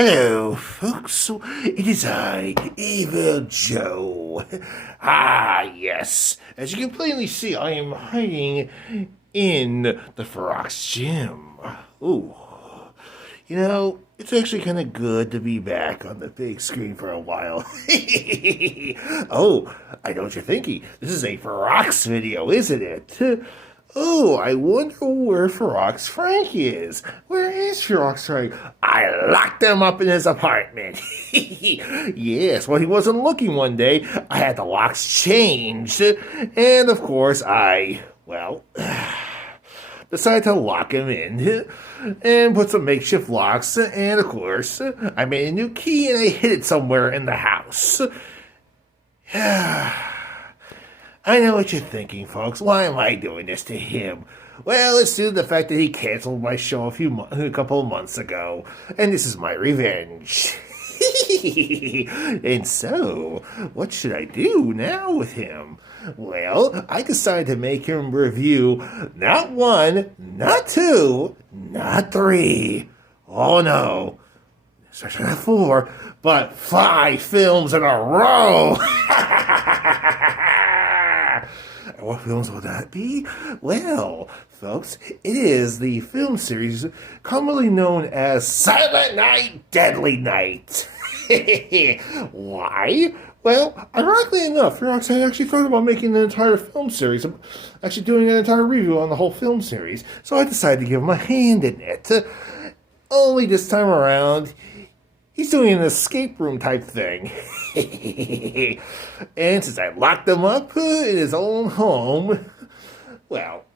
Hello, folks. It is I, Eveal Joe. Ah, yes. As you can plainly see, I am hiding in the Fearox gym. Ooh. You know, it's actually kind of good to be back on the big screen for a while. Oh, I know what you're thinking. This is a Fearox video, isn't it? Oh, I wonder where Fearox Frank is. Where is Fearox Frank? I locked him up in his apartment. Yes, well, he wasn't looking one day. I had the locks changed. And, of course, decided to lock him in and put some makeshift locks. And, of course, I made a new key and I hid it somewhere in the house. I know what you're thinking, folks. Why am I doing this to him? Well, it's due to the fact that he canceled my show a couple of months ago, and this is my revenge. And so, what should I do now with him? Well, I decided to make him review not one, not two, not three. Oh no, especially not four, but 5 films in a row. What films will that be? Well, folks, it is the film series commonly known as Silent Night, Deadly Night. Why? Well, ironically enough, Fearox had actually thought about making an entire film series, actually doing an entire review on the whole film series, so I decided to give him a hand in it. Only this time around, he's doing an escape room type thing. And since I locked him up in his own home, well,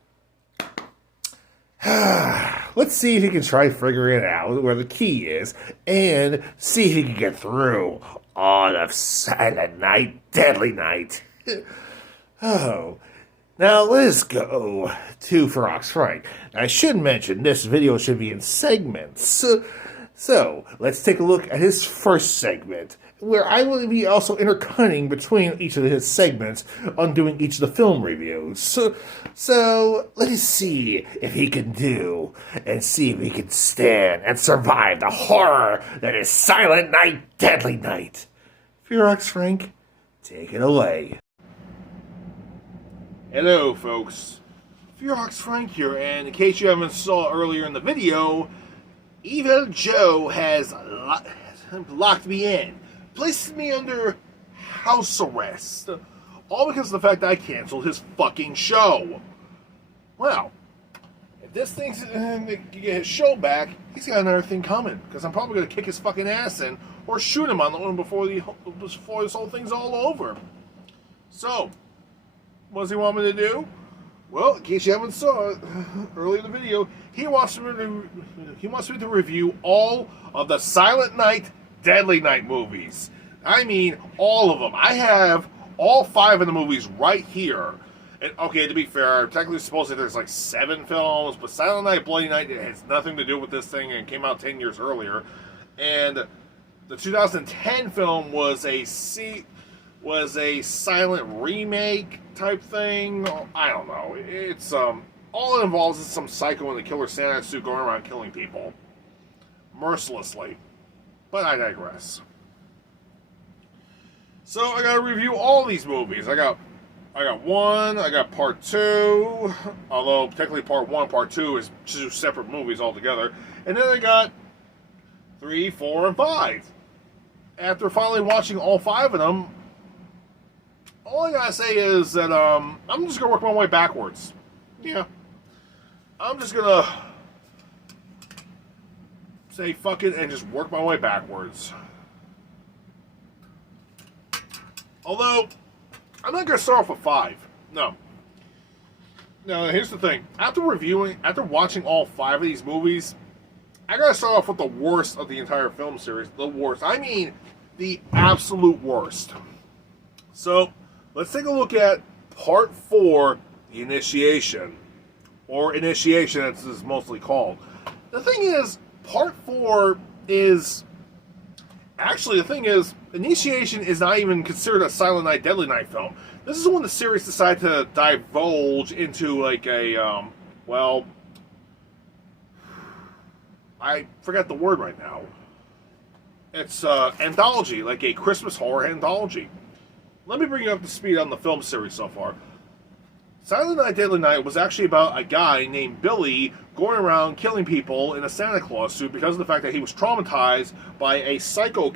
let's see if he can try figuring out where the key is and see if he can get through all of Silent Night, Deadly Night. Oh, now let's go to Fearox Frank. I should mention this video should be in segments. So, let's take a look at his first segment, where I will be also intercutting between each of his segments on doing each of the film reviews. So let's see if he can do, and see if he can stand and survive the horror that is Silent Night, Deadly Night. Fearox Frank, take it away. Hello, folks. Fearox Frank here, and in case you haven't saw earlier in the video, Eveal Joe has locked me in, placed me under house arrest, all because of the fact that I canceled his fucking show. Well, if this thing's to get his show back, he's got another thing coming, because I'm probably going to kick his fucking ass in, or shoot him on the one before this whole thing's all over. So, what does he want me to do? Well, in case you haven't saw it earlier in the video, he wants me to review all of the Silent Night, Deadly Night movies. I mean, all of them. I have all 5 of the movies right here. And, okay, to be fair, technically supposedly there's like 7 films, but Silent Night, Bloody Night has nothing to do with this thing and came out 10 years earlier. And the 2010 film was a silent remake type thing. I don't know. It's all it involves is some psycho in the killer Santa suit going around killing people mercilessly. But I digress. So I gotta review all these movies. I got 1, I got part 2, although technically part 1, part 2 is 2 separate movies altogether. And then I got 3, 4, and 5. After finally watching all 5 of them, all I gotta say is that I'm just gonna work my way backwards. Yeah. I'm just gonna say fuck it and just work my way backwards. Although, I'm not gonna start off with 5. No. Now, here's the thing. After watching all 5 of these movies, I gotta start off with the worst of the entire film series. The worst. I mean, the absolute worst. So, let's take a look at Part 4, The Initiation. Or Initiation, as it's mostly called. The thing is, Part 4 is... Actually, the thing is, Initiation is not even considered a Silent Night, Deadly Night film. This is when the series decided to divulge into, like, a, I forgot the word right now. It's anthology, like a Christmas horror anthology. Let me bring you up to speed on the film series so far. Silent Night, Deadly Night was actually about a guy named Billy going around killing people in a Santa Claus suit because of the fact that he was traumatized by a psycho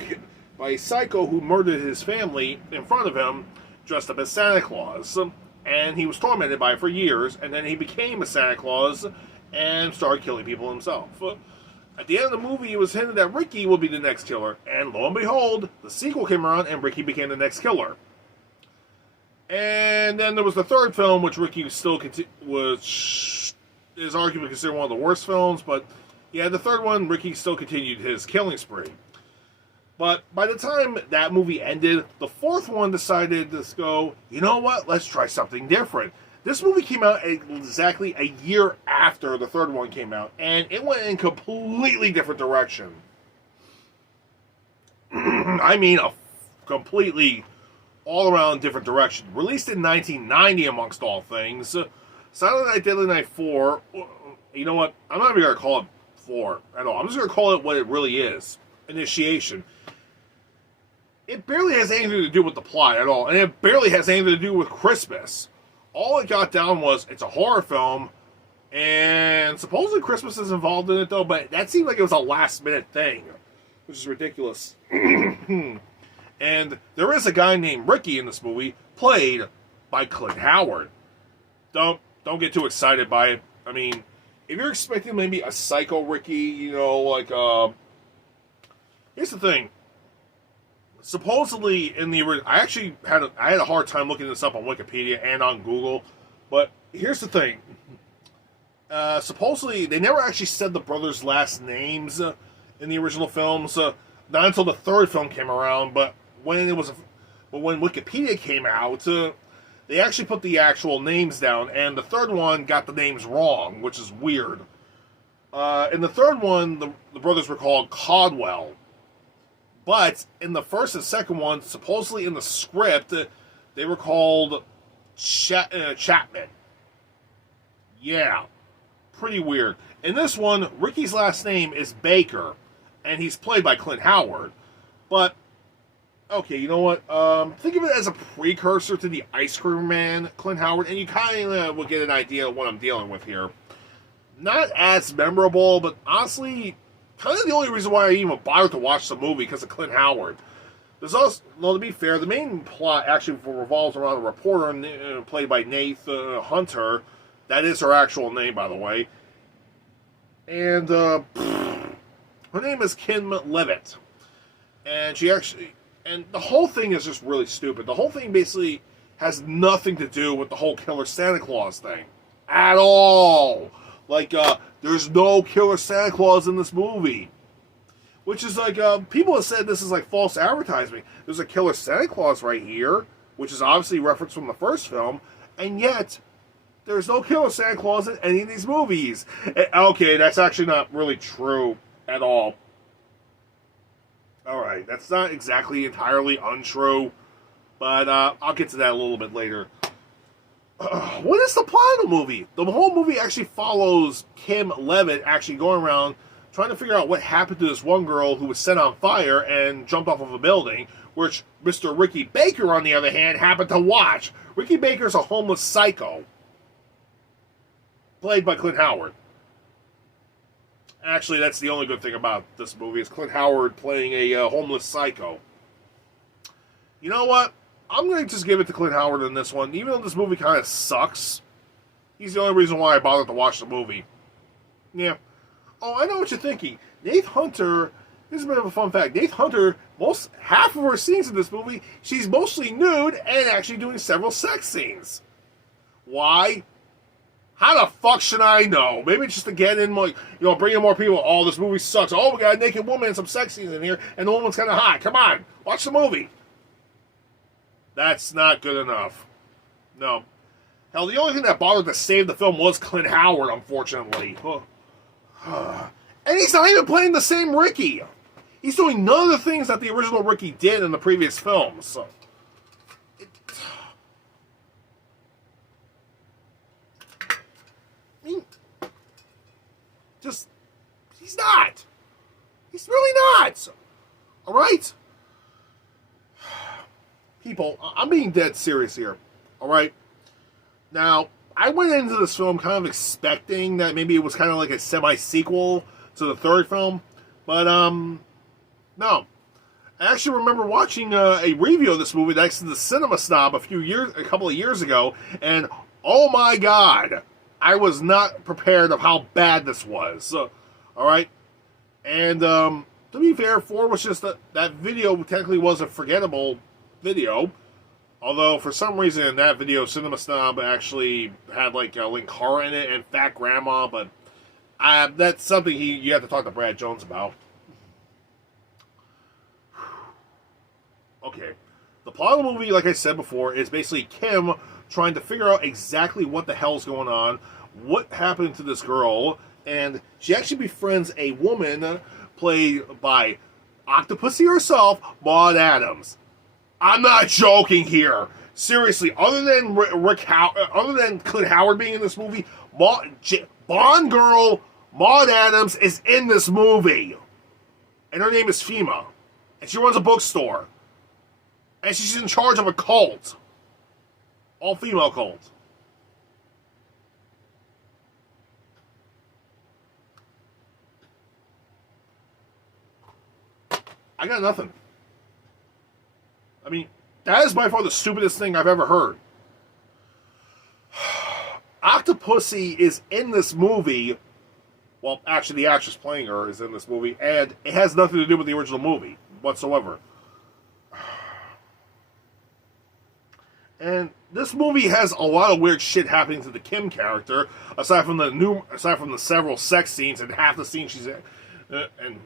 who murdered his family in front of him, dressed up as Santa Claus. And he was tormented by it for years, and then he became a Santa Claus and started killing people himself. At the end of the movie, it was hinted that Ricky will be the next killer, and lo and behold, the sequel came around and Ricky became the next killer. And then there was the third film, which Ricky still is arguably considered one of the worst films, but yeah, the third one, Ricky still continued his killing spree. But by the time that movie ended, the fourth one decided to go, you know what, let's try something different. This movie came out exactly a year after the third one came out, and it went in a completely different direction. I mean, a completely all-around different direction. Released in 1990, amongst all things, Silent Night, Deadly Night 4, you know what, I'm not even going to call it 4 at all. I'm just going to call it what it really is. Initiation. It barely has anything to do with the plot at all, and it barely has anything to do with Christmas. All it got down was, it's a horror film, and supposedly Christmas is involved in it, though, but that seemed like it was a last-minute thing, which is ridiculous. And there is a guy named Ricky in this movie, played by Clint Howard. Don't get too excited by it. I mean, if you're expecting maybe a psycho Ricky, you know, like, here's the thing. Supposedly, in the original, I had a hard time looking this up on Wikipedia and on Google, but here's the thing. Supposedly, they never actually said the brothers' last names in the original films, not until the third film came around, but when Wikipedia came out, they actually put the actual names down, and the third one got the names wrong, which is weird. In the third one, the brothers were called Caldwell. But in the first and second one, supposedly in the script, they were called Chapman. Yeah, pretty weird. In this one, Ricky's last name is Baker, and he's played by Clint Howard. But, okay, you know what? Think of it as a precursor to the Ice Cream Man, Clint Howard, and you kind of will get an idea of what I'm dealing with here. Not as memorable, but honestly, kind of the only reason why I even bothered to watch the movie, because of Clint Howard. There's also, well, to be fair, the main plot actually revolves around a reporter played by Nathan Hunter. That is her actual name, by the way. And her name is Kim Levitt. And and the whole thing is just really stupid. The whole thing basically has nothing to do with the whole Killer Santa Claus thing. At all. Like, there's no Killer Santa Claus in this movie. Which is like, people have said this is like false advertising. There's a Killer Santa Claus right here, which is obviously referenced from the first film, and yet, there's no Killer Santa Claus in any of these movies. Okay, that's actually not really true at all. Alright, that's not exactly entirely untrue, but I'll get to that a little bit later. What is the plot of the movie? The whole movie actually follows Kim Levitt actually going around trying to figure out what happened to this one girl who was set on fire and jumped off of a building, which Mr. Ricky Baker, on the other hand, happened to watch. Ricky Baker's a homeless psycho, played by Clint Howard. Actually, that's the only good thing about this movie, is Clint Howard playing a homeless psycho. You know what? I'm going to just give it to Clint Howard in this one. Even though this movie kind of sucks, he's the only reason why I bothered to watch the movie. Yeah. Oh, I know what you're thinking. Nate Hunter, this is a bit of a fun fact. Nate Hunter, half of her scenes in this movie, she's mostly nude and actually doing several sex scenes. Why? How the fuck should I know? Maybe just to get in more, bring in more people. Oh, this movie sucks. Oh, we got a naked woman and some sex scenes in here, and the woman's kind of hot. Come on, watch the movie. That's not good enough. No. Hell, the only thing that bothered to save the film was Clint Howard, unfortunately. And he's not even playing the same Ricky. He's doing none of the things that the original Ricky did in the previous films. So, he's not. He's really not. Alright? People, I'm being dead serious here. Alright? Now, I went into this film kind of expecting that maybe it was kind of like a semi-sequel to the third film. But, no. I actually remember watching a review of this movie next to the Cinema Snob a couple of years ago, and oh my god, I was not prepared of how bad this was. Alright? And, to be fair, 4 was just that video technically was a forgettable video. Although, for some reason in that video, Cinema Snob actually had, like, Link Horror in it and Fat Grandma, but that's something you have to talk to Brad Jones about. Okay. The plot of the movie, like I said before, is basically Kim trying to figure out exactly what the hell's going on, what happened to this girl, and she actually befriends a woman played by Octopussy herself, Maud Adams. I'm not joking here. Seriously, other than other than Clint Howard being in this movie, Bond girl Maud Adams is in this movie, and her name is Fema, and she runs a bookstore, and she's in charge of a cult, all-female cult. I got nothing. I mean, that is by far the stupidest thing I've ever heard. Octopussy is in this movie. Well, actually, the actress playing her is in this movie, and it has nothing to do with the original movie whatsoever. And this movie has a lot of weird shit happening to the Kim character, aside from the several sex scenes and half the scenes she's in, and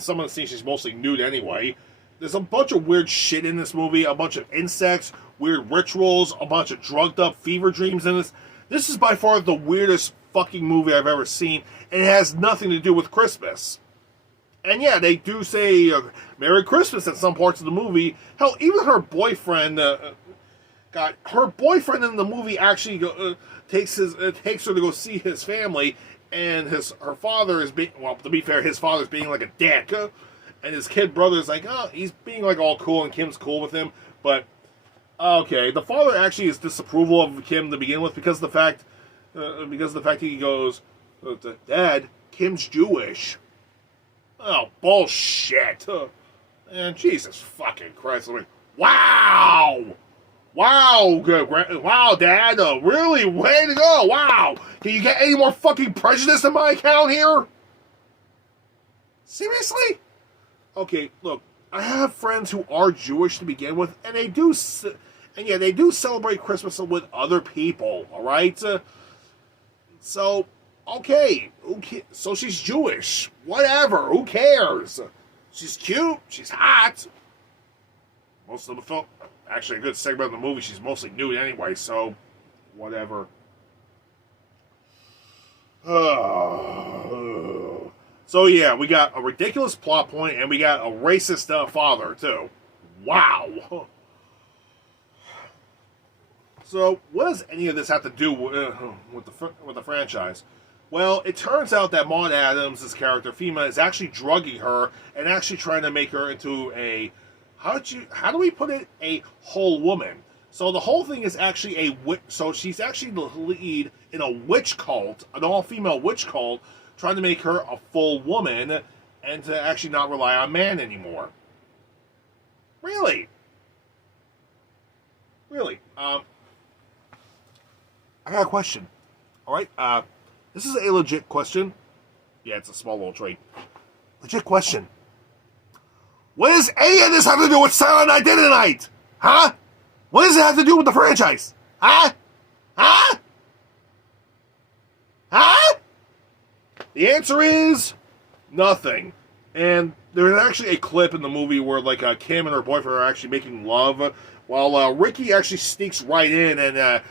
some of the scenes she's mostly nude anyway. There's a bunch of weird shit in this movie, a bunch of insects, weird rituals, a bunch of drugged up fever dreams in this. This is by far the weirdest fucking movie I've ever seen, and it has nothing to do with Christmas. And yeah, they do say Merry Christmas at some parts of the movie. Hell, even her boyfriend, her boyfriend in the movie actually takes her to go see his family, and her father is being, well, to be fair, his father's being like a dick. And his kid brother's like, oh, he's being like all cool, and Kim's cool with him. But, okay, the father actually is disapproval of Kim to begin with because of the fact he goes, Dad, Kim's Jewish. Oh, bullshit. And Jesus fucking Christ. I'm like, wow! Wow, good. Wow, Dad. Really? Way to go. Wow. Can you get any more fucking prejudice in my account here? Seriously? Okay, look, I have friends who are Jewish to begin with, and they do celebrate Christmas with other people, alright? So, okay, so she's Jewish. Whatever, who cares? She's cute, she's hot. Most of the film, actually a good segment of the movie, she's mostly nude anyway, so, whatever. So yeah, we got a ridiculous plot point, and we got a racist father, too. Wow. So, what does any of this have to do with the franchise? Well, it turns out that Maud Adams' character, Fema, is actually drugging her and actually trying to make her into a, how do we put it, a whole woman. So the whole thing is actually so she's actually the lead in a witch cult, an all-female witch cult, trying to make her a full woman and to actually not rely on man anymore. Really? Really? I got a question. Alright, this is a legit question. Yeah, it's a small little trait. Legit question. What does any of this have to do with Silent Night, Deadly Night? Huh? What does it have to do with the franchise? Huh? Huh? Huh? The answer is nothing. And there's actually a clip in the movie where Kim and her boyfriend are actually making love, while Ricky actually sneaks right in and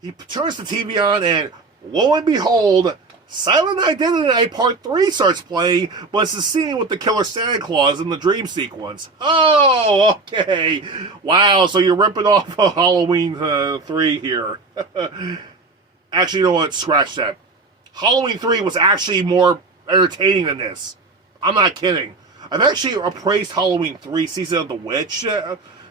he turns the TV on, and lo and behold, Silent Night, Deadly Night Part 3 starts playing, but it's the scene with the killer Santa Claus in the dream sequence. Oh, okay. Wow, so you're ripping off Halloween 3 here. Actually, you know what? Scratch that. Halloween 3 was actually more entertaining than this. I'm not kidding. I've actually appraised Halloween 3 Season of the Witch,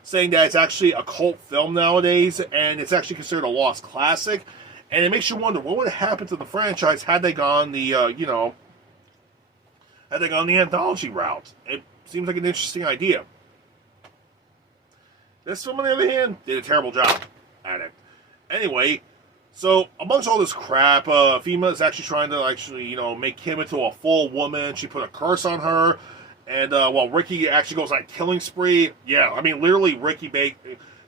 saying that it's actually a cult film nowadays, and it's actually considered a lost classic. And it makes you wonder, what would have happened to the franchise had they gone the, had they gone the anthology route? It seems like an interesting idea. This film, on the other hand, did a terrible job at it. Anyway, so amongst all this crap, FEMA is actually trying to make Kim into a full woman. She put a curse on her. And while Ricky actually goes on a killing spree, yeah, I mean, literally,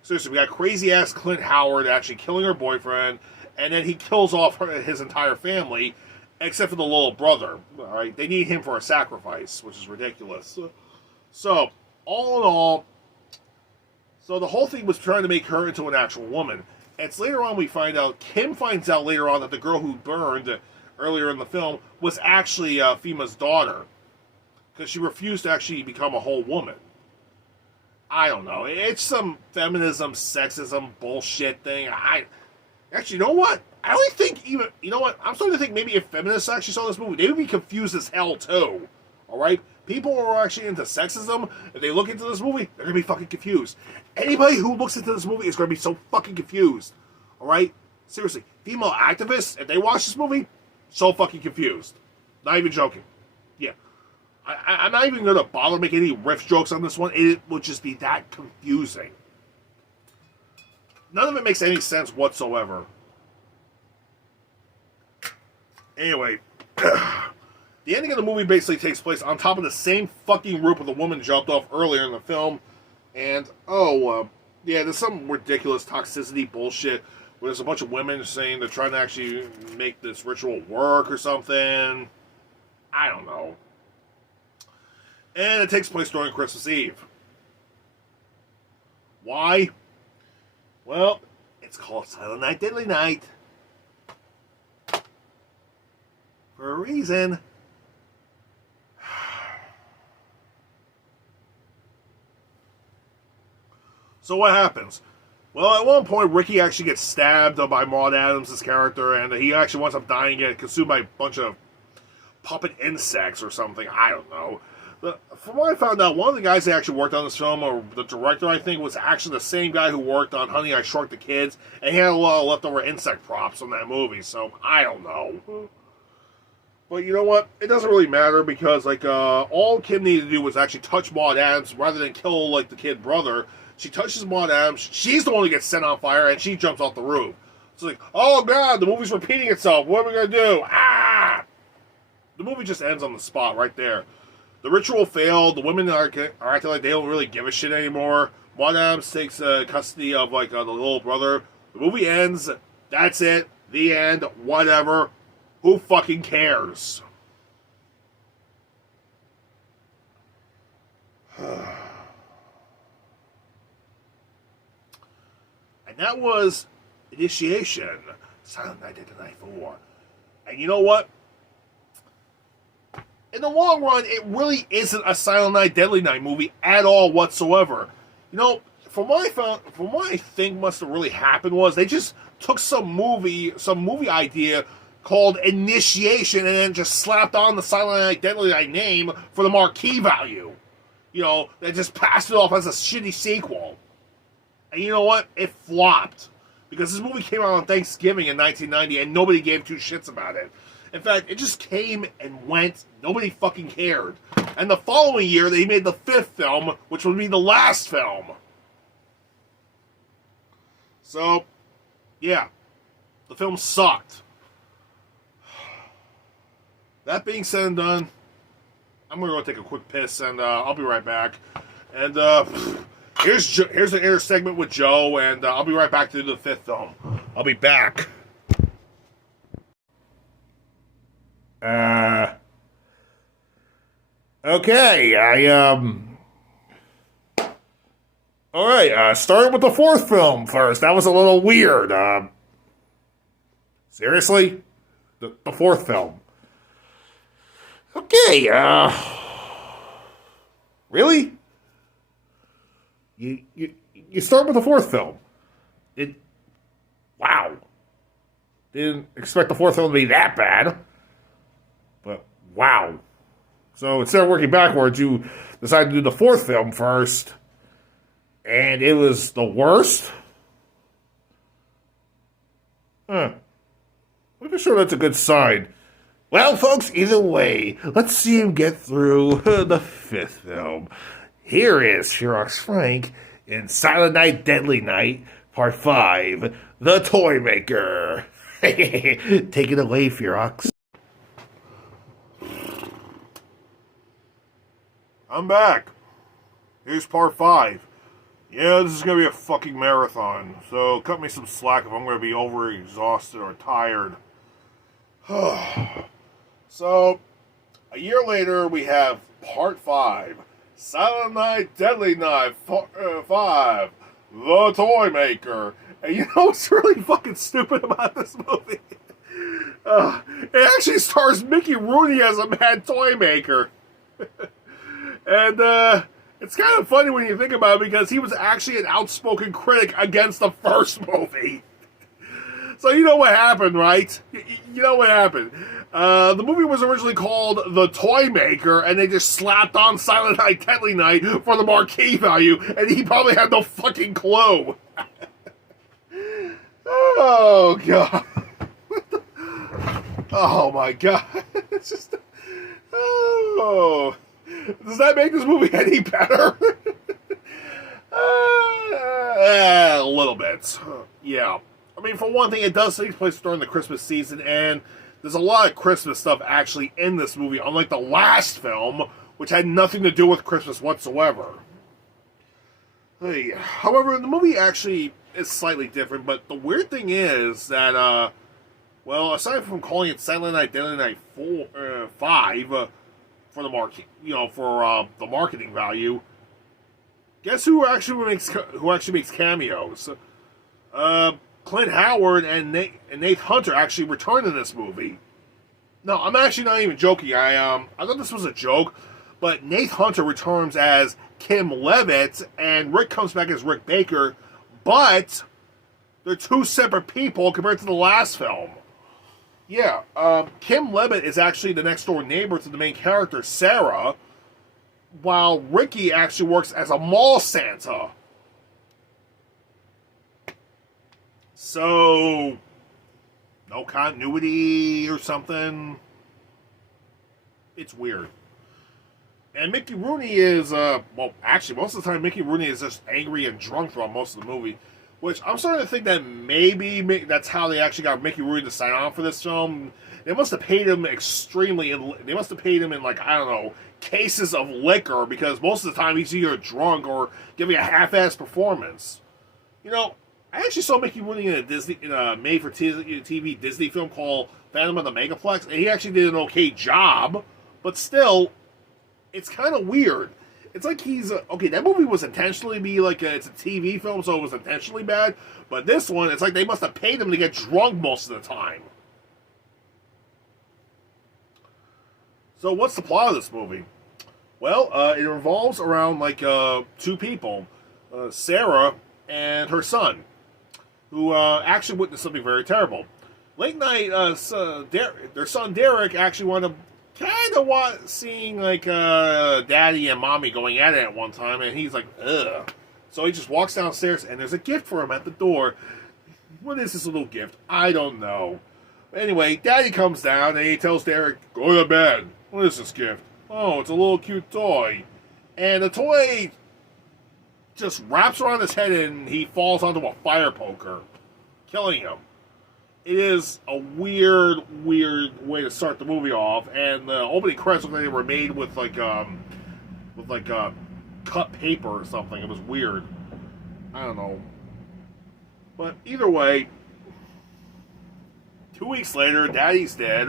seriously, we got crazy-ass Clint Howard actually killing her boyfriend, and then he kills off his entire family, except for the little brother, all right? They need him for a sacrifice, which is ridiculous. So, all in all, so the whole thing was trying to make her into an actual woman. And it's later on Kim finds out later on that the girl who burned earlier in the film was actually FEMA's daughter, because she refused to actually become a whole woman. I don't know. It's some feminism, sexism bullshit thing. Actually, you know what? I only think I'm starting to think maybe if feminists actually saw this movie, they would be confused as hell too. Alright? People who are actually into sexism, if they look into this movie, they're going to be fucking confused. Anybody who looks into this movie is going to be so fucking confused. Alright? Seriously. Female activists, if they watch this movie, so fucking confused. Not even joking. Yeah. I'm not even going to bother making any riff jokes on this one. It will just be that confusing. None of it makes any sense whatsoever. Anyway, the ending of the movie basically takes place on top of the same fucking roof where the woman jumped off earlier in the film. And, there's some ridiculous toxicity bullshit where there's a bunch of women saying they're trying to actually make this ritual work or something. I don't know. And it takes place during Christmas Eve. Why? Well, it's called Silent Night, Deadly Night. For a reason. So what happens? Well, at one point, Ricky actually gets stabbed by Maud Adams' character, and he actually winds up dying, getting consumed by a bunch of puppet insects or something. I don't know. From what I found out, one of the guys that actually worked on this film, or the director, I think, was actually the same guy who worked on Honey, I Shrunk the Kids, and he had a lot of leftover insect props from that movie, so I don't know. But you know what? It doesn't really matter, because, all Kim needed to do was actually touch Maud Adams rather than kill, the kid brother. She touches Maud Adams, she's the one who gets set on fire, and she jumps off the roof. It's like, oh god, the movie's repeating itself, what are we gonna do? Ah! The movie just ends on the spot right there. The ritual failed. The women are acting like they don't really give a shit anymore. Maud Adams takes custody of the little brother. The movie ends. That's it. The end. Whatever. Who fucking cares? And that was Initiation. Silent Night, Deadly Night 4. And you know what? In the long run, it really isn't a Silent Night, Deadly Night movie at all whatsoever. You know, from what I think must have really happened was they just took some movie idea called Initiation and then just slapped on the Silent Night, Deadly Night name for the marquee value. You know, they just passed it off as a shitty sequel. And you know what? It flopped. Because this movie came out on Thanksgiving in 1990 and nobody gave two shits about it. In fact, it just came and went. Nobody fucking cared. And the following year, they made the fifth film, which would be the last film. So, yeah. The film sucked. That being said and done, I'm going to go take a quick piss, and I'll be right back. And here's an air segment with Joe, and I'll be right back to do the fifth film. I'll be back. Okay, Alright, starting with the fourth film first. That was a little weird. Seriously? The fourth film. Okay, really? You start with the fourth film. Wow. Didn't expect the fourth film to be that bad. But, wow. So instead of working backwards, you decided to do the fourth film first, and it was the worst? Huh. I'm not sure that's a good sign. Well, folks, either way, let's see him get through the fifth film. Here is Fearox Frank in Silent Night, Deadly Night, Part 5, The Toy Maker. Take it away, Fearox. I'm back. Here's Part 5. Yeah, this is going to be a fucking marathon, so cut me some slack if I'm going to be overexhausted or tired. So, a year later, we have Part 5. Silent Night, Deadly Night, 5. The Toy Maker. And you know what's really fucking stupid about this movie? It actually stars Mickey Rooney as a mad toy maker. And, it's kind of funny when you think about it because he was actually an outspoken critic against the first movie. So you know what happened, right? You know what happened. The movie was originally called The Toy Maker, and they just slapped on Silent Night, Deadly Night for the marquee value, and he probably had no fucking clue. Oh, God. Oh, my God. It's just... Oh... Does that make this movie any better? A little bit. Yeah. I mean, for one thing, it does take place during the Christmas season, and there's a lot of Christmas stuff actually in this movie, unlike the last film, which had nothing to do with Christmas whatsoever. Hey, however, the movie actually is slightly different, but the weird thing is that, well, aside from calling it Silent Night, Deadly Night 5, for the market, for the marketing value. Guess who actually makes cameos? Clint Howard and Nate Hunter actually returned in this movie. No, I'm actually not even joking. I thought this was a joke, but Nate Hunter returns as Kim Levitt, and Rick comes back as Rick Baker, but they're two separate people compared to the last film. Yeah, Kim Levitt is actually the next door neighbor to the main character, Sarah, while Ricky actually works as a mall Santa. So, no continuity or something. It's weird. And Mickey Rooney is, well, actually, most of the time Mickey Rooney is just angry and drunk throughout most of the movie. Which I'm starting to think that maybe that's how they actually got Mickey Rooney to sign on for this film. They must have paid him they must have paid him in, like, I don't know, cases of liquor, because most of the time he's either drunk or giving a half-assed performance. You know, I actually saw Mickey Rooney in a made-for-TV Disney film called Phantom of the Megaplex, and he actually did an okay job, but still, it's kind of weird. It's like he's... okay, that movie was intentionally it's a TV film, so it was intentionally bad. But this one, it's like they must have paid him to get drunk most of the time. So what's the plot of this movie? Well, it revolves around, two people. Sarah and her son, who actually witnessed something very terrible. Late night, their son Derek actually wound up seeing daddy and mommy going at it at one time, and he's like, ugh. So he just walks downstairs, and there's a gift for him at the door. What is this little gift? I don't know. Anyway, daddy comes down, and he tells Derek, go to bed. What is this gift? Oh, it's a little cute toy. And the toy just wraps around his head, and he falls onto a fire poker, killing him. It is a weird way to start the movie off, and the opening credits look like they were made with cut paper or something. It was weird. I don't know. But either way, 2 weeks later, Daddy's dead,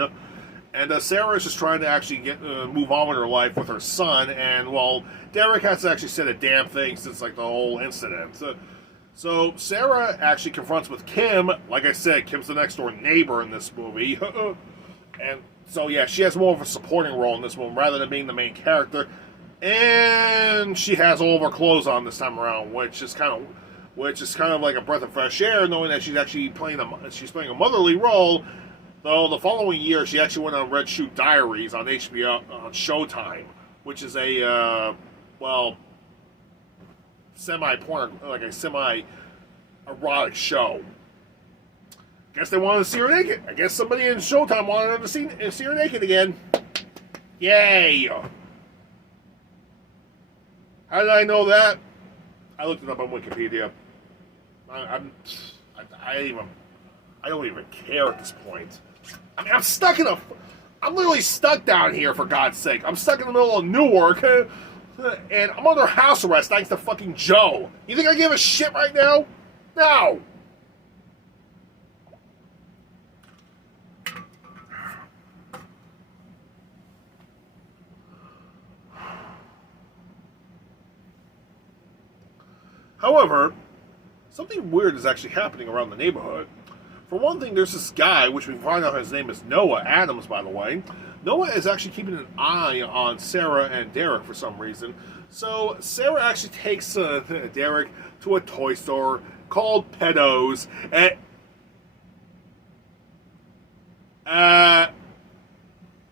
and Sarah's just trying to actually move on with her life with her son, and well, Derek hasn't actually said a damn thing since the whole incident. So Sarah actually confronts with Kim. Like I said, Kim's the next door neighbor in this movie. And so yeah, she has more of a supporting role in this one rather than being the main character. And she has all of her clothes on this time around, which is kind of like a breath of fresh air, knowing that she's actually playing a motherly role. Though the following year, she actually went on Red Shoe Diaries on HBO on Showtime, which is a semi-porn, like a semi-erotic show. Guess they wanted to see her naked. I guess somebody in Showtime wanted her to see her naked again. Yay! How did I know that? I looked it up on Wikipedia. I don't even care at this point. I mean, I'm literally stuck down here, for God's sake. I'm stuck in the middle of Newark, and I'm under house arrest thanks to fucking Joe. You think I give a shit right now? No! However, something weird is actually happening around the neighborhood. For one thing, there's this guy, which we find out his name is Noah Adams, by the way. Noah is actually keeping an eye on Sarah and Derek for some reason. So Sarah actually takes Derek to a toy store called Pedos.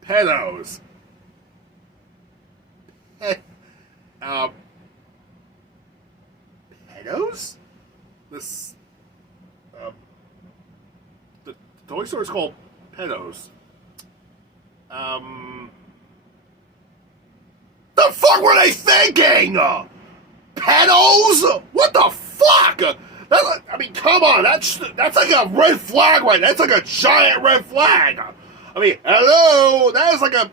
Pedos. Pedos? This, the toy store is called Pedos. The fuck were they thinking? Pedos? What the fuck? I mean, come on, that's like a red flag, right? That's like a giant red flag. I mean, hello, that is like a,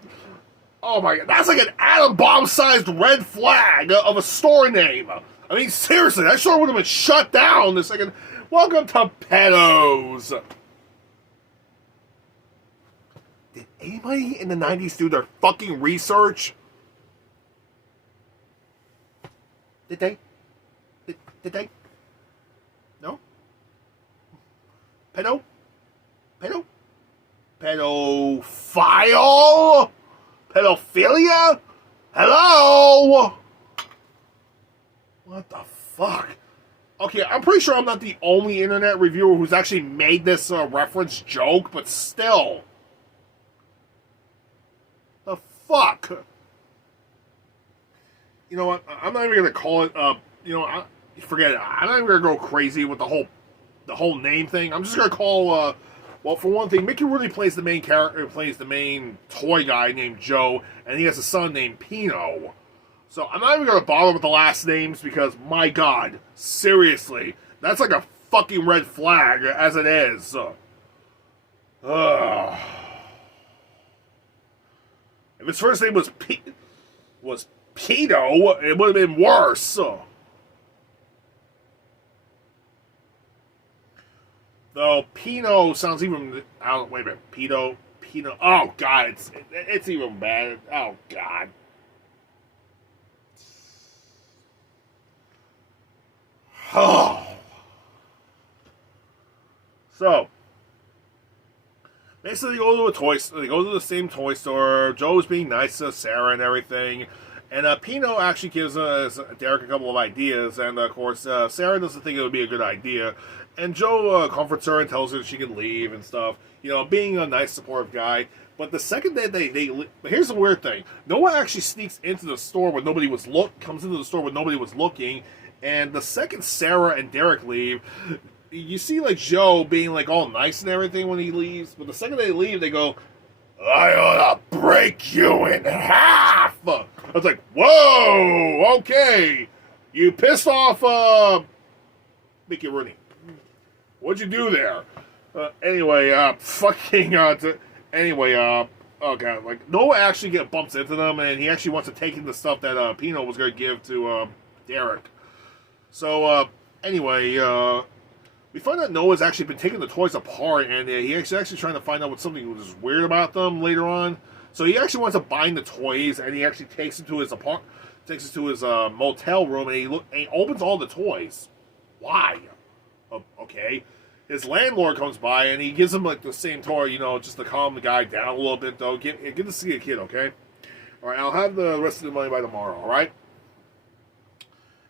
oh my god, that's like an atom bomb-sized red flag of a store name. I mean, seriously, that store would have been shut down the second. Welcome to Pedos. Did anybody in the 90s do their fucking research? Did they? Did they? No? Pedo? Pedophile? Pedophilia? Hello? What the fuck? Okay, I'm pretty sure I'm not the only internet reviewer who's actually made this reference joke, but still. The fuck? You know what? I'm not even gonna call it. Forget it. I'm not even gonna go crazy with the whole name thing. I'm just gonna call. Well, for one thing, Mickey Rooney plays the main character, plays the main toy guy named Joe, and he has a son named Pino. So I'm not even gonna bother with the last names because, my God, seriously, that's like a fucking red flag as it is. If his first name was Pino, it would have been worse. Though Pino sounds even. Wait a minute, Pino. Oh God, it's even bad. Oh God. Oh. So basically, they go to the same toy store. Joe's being nice to Sarah and everything. And Pino actually gives Derek a couple of ideas. And, of course, Sarah doesn't think it would be a good idea. And Joe comforts her and tells her she can leave and stuff. You know, being a nice, supportive guy. But the second that but here's the weird thing. Noah actually sneaks into the store when nobody was comes into the store when nobody was looking. And the second Sarah and Derek leave, you see, like, Joe being, like, all nice and everything when he leaves. But the second they leave, they go, I ought to break you in half. I was like, whoa, okay. You pissed off Mickey Rooney. What'd you do there? Anyway, oh God, like, Noah actually bumps into them, and he actually wants to take in the stuff that Pino was going to give to Derek. So, anyway, we find out Noah's actually been taking the toys apart, and he's actually trying to find out what something was weird about them later on. So he actually wants to bind the toys, and he actually takes it to his motel room, and he opens all the toys. Why? Okay. His landlord comes by, and he gives him, like, the same toy, you know, just to calm the guy down a little bit, though. Get to see a kid, okay? All right, I'll have the rest of the money by tomorrow, all right?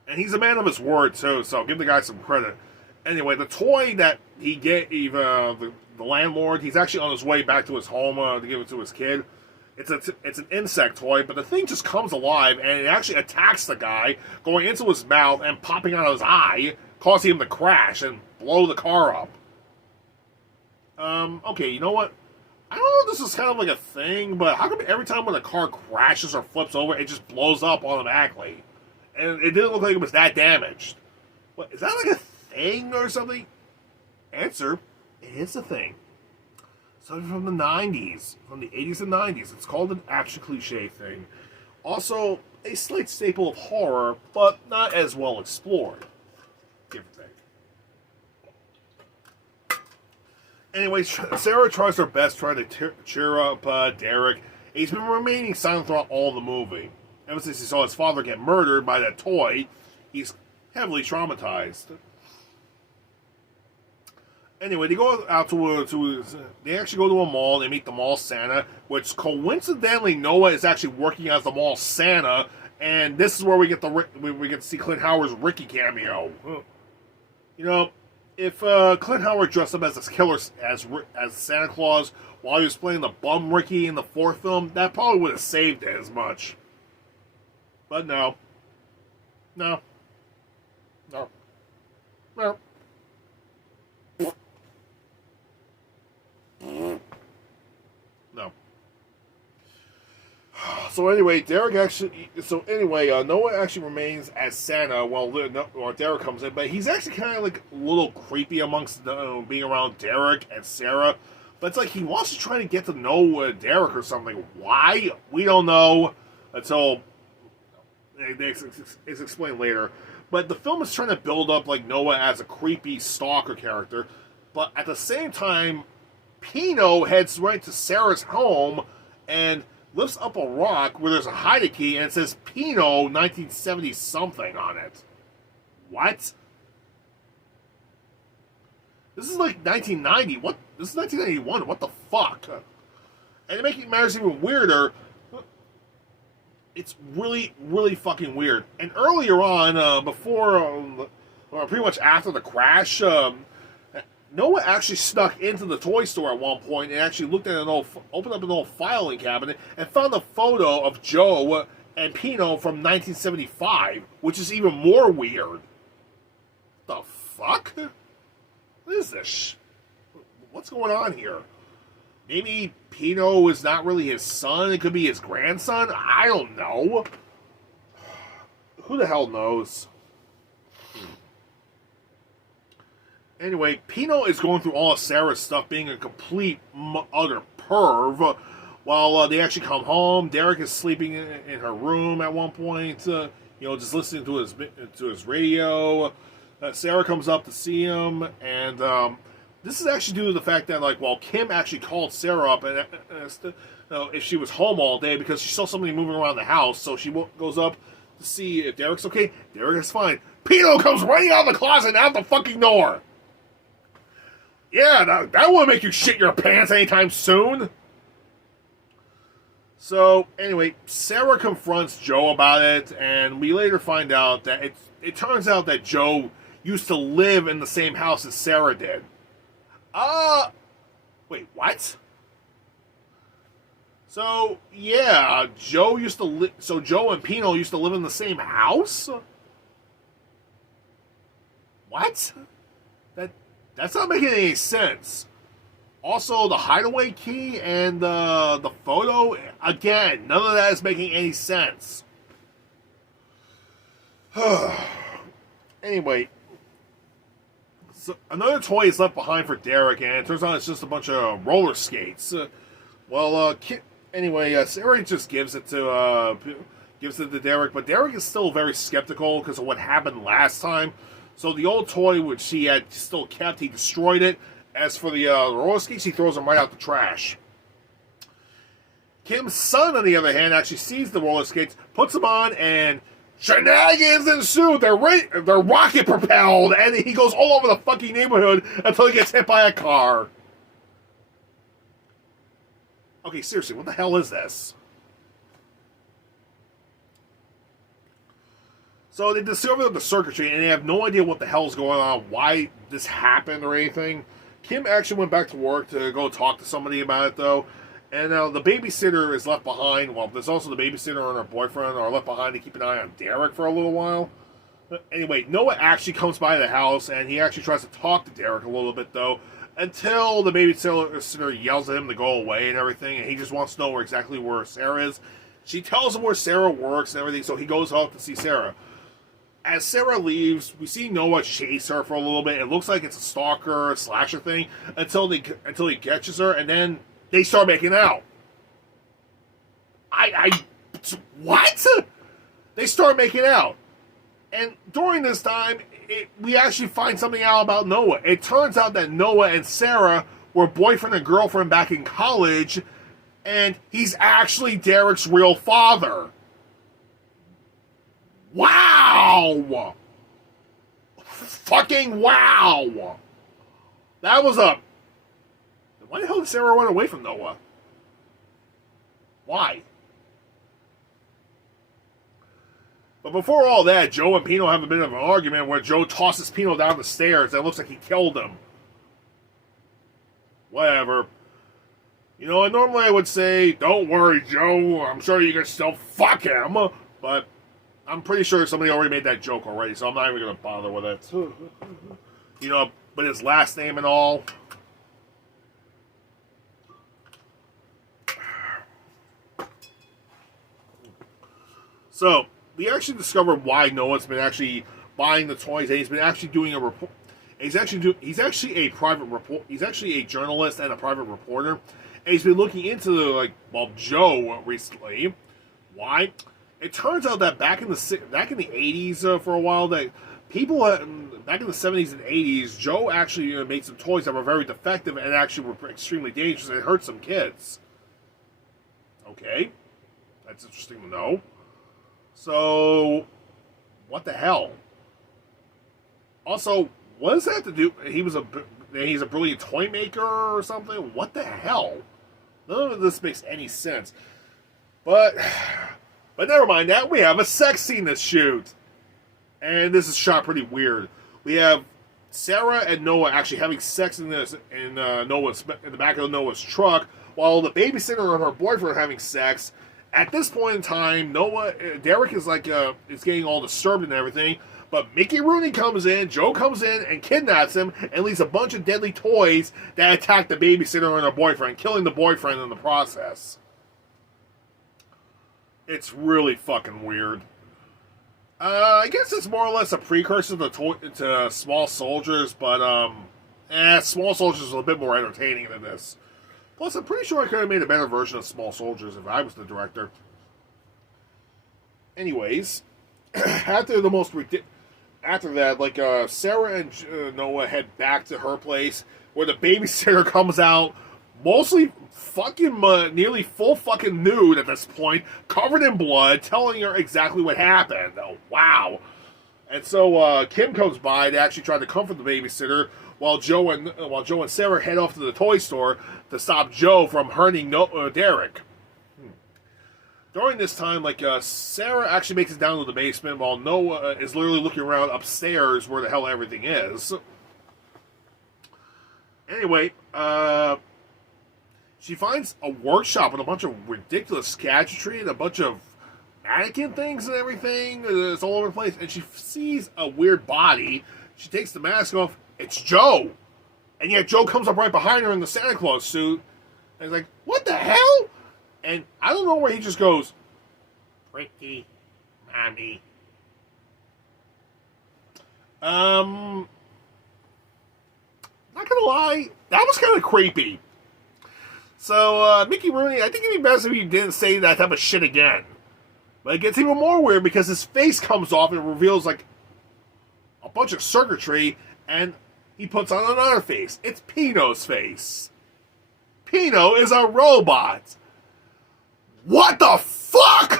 And he's a man of his word, too, so give the guy some credit. Anyway, the toy that he gave the landlord, he's actually on his way back to his home to give it to his kid. It's an insect toy, but the thing just comes alive and it actually attacks the guy, going into his mouth and popping out of his eye, causing him to crash and blow the car up. Okay, you know what? I don't know if this is kind of like a thing, but how come every time when a car crashes or flips over, it just blows up automatically? And it didn't look like it was that damaged. What, is that like a thing or something? Answer, it is a thing. Something from the 90s, from the 80s and 90s. It's called an action cliche thing. Also, a slight staple of horror, but not as well explored. Give or take. Anyway, Sarah tries her best trying to cheer up Derek. He's been remaining silent throughout all the movie. Ever since he saw his father get murdered by that toy, he's heavily traumatized. Anyway, they go out they actually go to a mall. They meet the mall Santa, which coincidentally Noah is actually working as the mall Santa, and this is where we get to see Clint Howard's Ricky cameo. You know, if Clint Howard dressed up as a killer as Santa Claus while he was playing the bum Ricky in the fourth film, that probably would have saved it as much. But no. No. No. No. No. So anyway, Noah actually remains as Santa while Derek comes in, but he's actually kind of like a little creepy amongst being around Derek and Sarah. But it's like he wants to try to get to know Derek or something. Why? We don't know until it's explained later. But the film is trying to build up like Noah as a creepy stalker character, but at the same time, Pino heads right to Sarah's home and lifts up a rock where there's a hide key and it says Pino 1970 something on it. What? This is like 1990. What? This is 1991. What the fuck? And to make matters even weirder, it's really, really fucking weird. And earlier on, pretty much after the crash, Noah actually snuck into the toy store at one point and actually opened up an old filing cabinet and found a photo of Joe and Pino from 1975, which is even more weird. The fuck? What is this? What's going on here? Maybe Pino is not really his son. It could be his grandson. I don't know. Who the hell knows? Anyway, Pino is going through all of Sarah's stuff, being a complete utter perv. While they actually come home, Derek is sleeping in her room at one point. Just listening to his radio. Sarah comes up to see him, and this is actually due to the fact that, Kim actually called Sarah up and asked if she was home all day because she saw somebody moving around the house. So she goes up to see if Derek's okay. Derek is fine. Pino comes running out of the closet and out the fucking door. Yeah, that won't make you shit your pants anytime soon. So, anyway, Sarah confronts Joe about it, and we later find out that it turns out that Joe used to live in the same house as Sarah did. Wait, what? So, yeah, Joe and Pino used to live in the same house? What? That's not making any sense. Also, the hideaway key and the photo, again, none of that is making any sense. Anyway, so another toy is left behind for Derek, and it turns out it's just a bunch of roller skates. Sarah just gives it to Derek, but Derek is still very skeptical because of what happened last time. So the old toy, which he had still kept, he destroyed it. As for the roller skates, he throws them right out the trash. Kim's son, on the other hand, actually sees the roller skates, puts them on, and shenanigans ensue. They're rocket propelled, and he goes all over the fucking neighborhood until he gets hit by a car. Okay, seriously, what the hell is this? So they discover the circuitry, and they have no idea what the hell's going on, why this happened or anything. Kim actually went back to work to go talk to somebody about it, though. And now the babysitter is left behind. Well, there's also the babysitter and her boyfriend are left behind to keep an eye on Derek for a little while. Anyway, Noah actually comes by the house, and he actually tries to talk to Derek a little bit, though, until the babysitter yells at him to go away and everything, and he just wants to know exactly where Sarah is. She tells him where Sarah works and everything, so he goes out to see Sarah. As Sarah leaves, we see Noah chase her for a little bit. It looks like it's a stalker, slasher thing, until he catches her, and then they start making out. What? They start making out. And during this time, we actually find something out about Noah. It turns out that Noah and Sarah were boyfriend and girlfriend back in college, and he's actually Derek's real father. Wow! Fucking wow! That was a... Why the hell did Sarah run away from Noah? Why? But before all that, Joe and Pino have a bit of an argument where Joe tosses Pino down the stairs and it looks like he killed him. Whatever. You know, normally I would say, don't worry, Joe, I'm sure you can still fuck him. But I'm pretty sure somebody already made that joke already, so I'm not even going to bother with it. You know, but his last name and all. So, we actually discovered why Noah's been actually buying the toys, and he's been actually doing a report. He's actually a private report. He's actually a journalist and a private reporter, and he's been looking into Joe recently. Why? It turns out that back in the 80s for a while, that people back in the 70s and 80s, Joe actually made some toys that were very defective and actually were extremely dangerous and hurt some kids. Okay, that's interesting to know. So, what the hell? Also, what does that have to do? He's a brilliant toy maker or something? What the hell? None of this makes any sense. But never mind that. We have a sex scene to shoot. And this is shot pretty weird. We have Sarah and Noah actually having sex in the back of Noah's truck, while the babysitter and her boyfriend are having sex. At this point in time, Derek is getting all disturbed and everything, but Mickey Rooney comes in, Joe comes in and kidnaps him and leaves a bunch of deadly toys that attack the babysitter and her boyfriend, killing the boyfriend in the process. It's really fucking weird. I guess it's more or less a precursor to Small Soldiers, but Small Soldiers is a bit more entertaining than this. Plus, I'm pretty sure I could have made a better version of Small Soldiers if I was the director. Anyways, after that, Sarah and Noah head back to her place, where the babysitter comes out, mostly fucking nearly full fucking nude at this point, covered in blood, telling her exactly what happened. Oh, wow. And so Kim comes by to actually try to comfort the babysitter, while Joe and Sarah head off to the toy store to stop Joe from hurting Derek. During this time, Sarah actually makes it down to the basement, while Noah is literally looking around upstairs where the hell everything is. Anyway, she finds a workshop with a bunch of ridiculous gadgetry and a bunch of mannequin things and everything. It's all over the place, and she sees a weird body. She takes the mask off. It's Joe. And yet Joe comes up right behind her in the Santa Claus suit. And he's like, what the hell? And I don't know where he just goes, pretty mommy. Not gonna lie, that was kind of creepy. So, Mickey Rooney, I think it'd be best if he didn't say that type of shit again. But it gets even more weird because his face comes off and it reveals, a bunch of circuitry, and he puts on another face. It's Pino's face. Pino is a robot. What the fuck?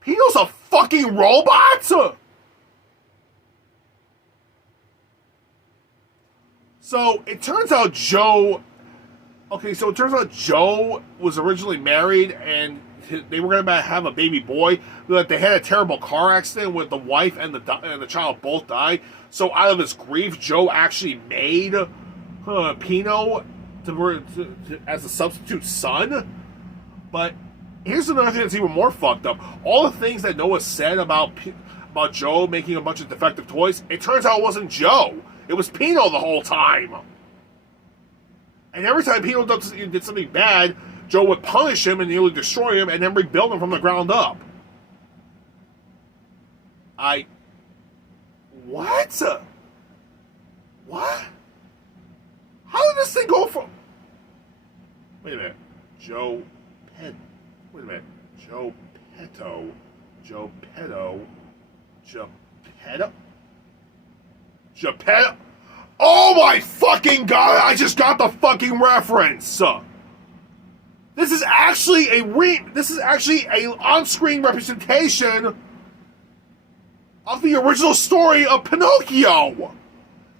Pino's a fucking robot? So, it turns out Joe was originally married, and they were going to have a baby boy, but they had a terrible car accident with the wife and the child both died. So out of his grief, Joe actually made Pino as a substitute son. But here's another thing that's even more fucked up. All the things that Noah said about Joe making a bunch of defective toys, it turns out it wasn't Joe. It was Pino the whole time. And every time Pino did something bad, Joe would punish him and nearly destroy him and then rebuild him from the ground up. What? What? How did this thing go from... Wait a minute. Joe Petto. Geppetto? Oh my fucking god, I just got the fucking reference! This is actually a on-screen representation of the original story of Pinocchio!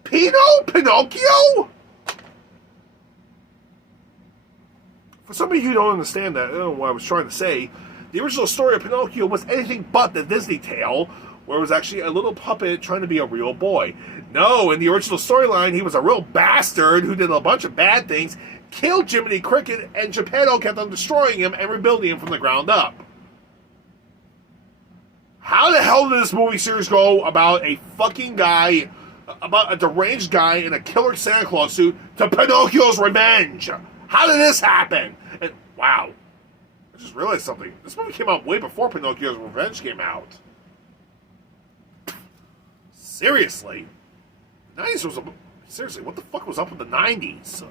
Pinocchio? For some of you who don't understand that, what I was trying to say, the original story of Pinocchio was anything but the Disney tale, where it was actually a little puppet trying to be a real boy. No, in the original storyline, he was a real bastard who did a bunch of bad things, killed Jiminy Cricket, and Geppetto kept on destroying him and rebuilding him from the ground up. How the hell did this movie series go about a fucking guy, about a deranged guy in a killer Santa Claus suit to Pinocchio's revenge? How did this happen? And wow, I just realized something. This movie came out way before Pinocchio's Revenge came out. Seriously. The 90s was... Seriously, what the fuck was up with the 90s?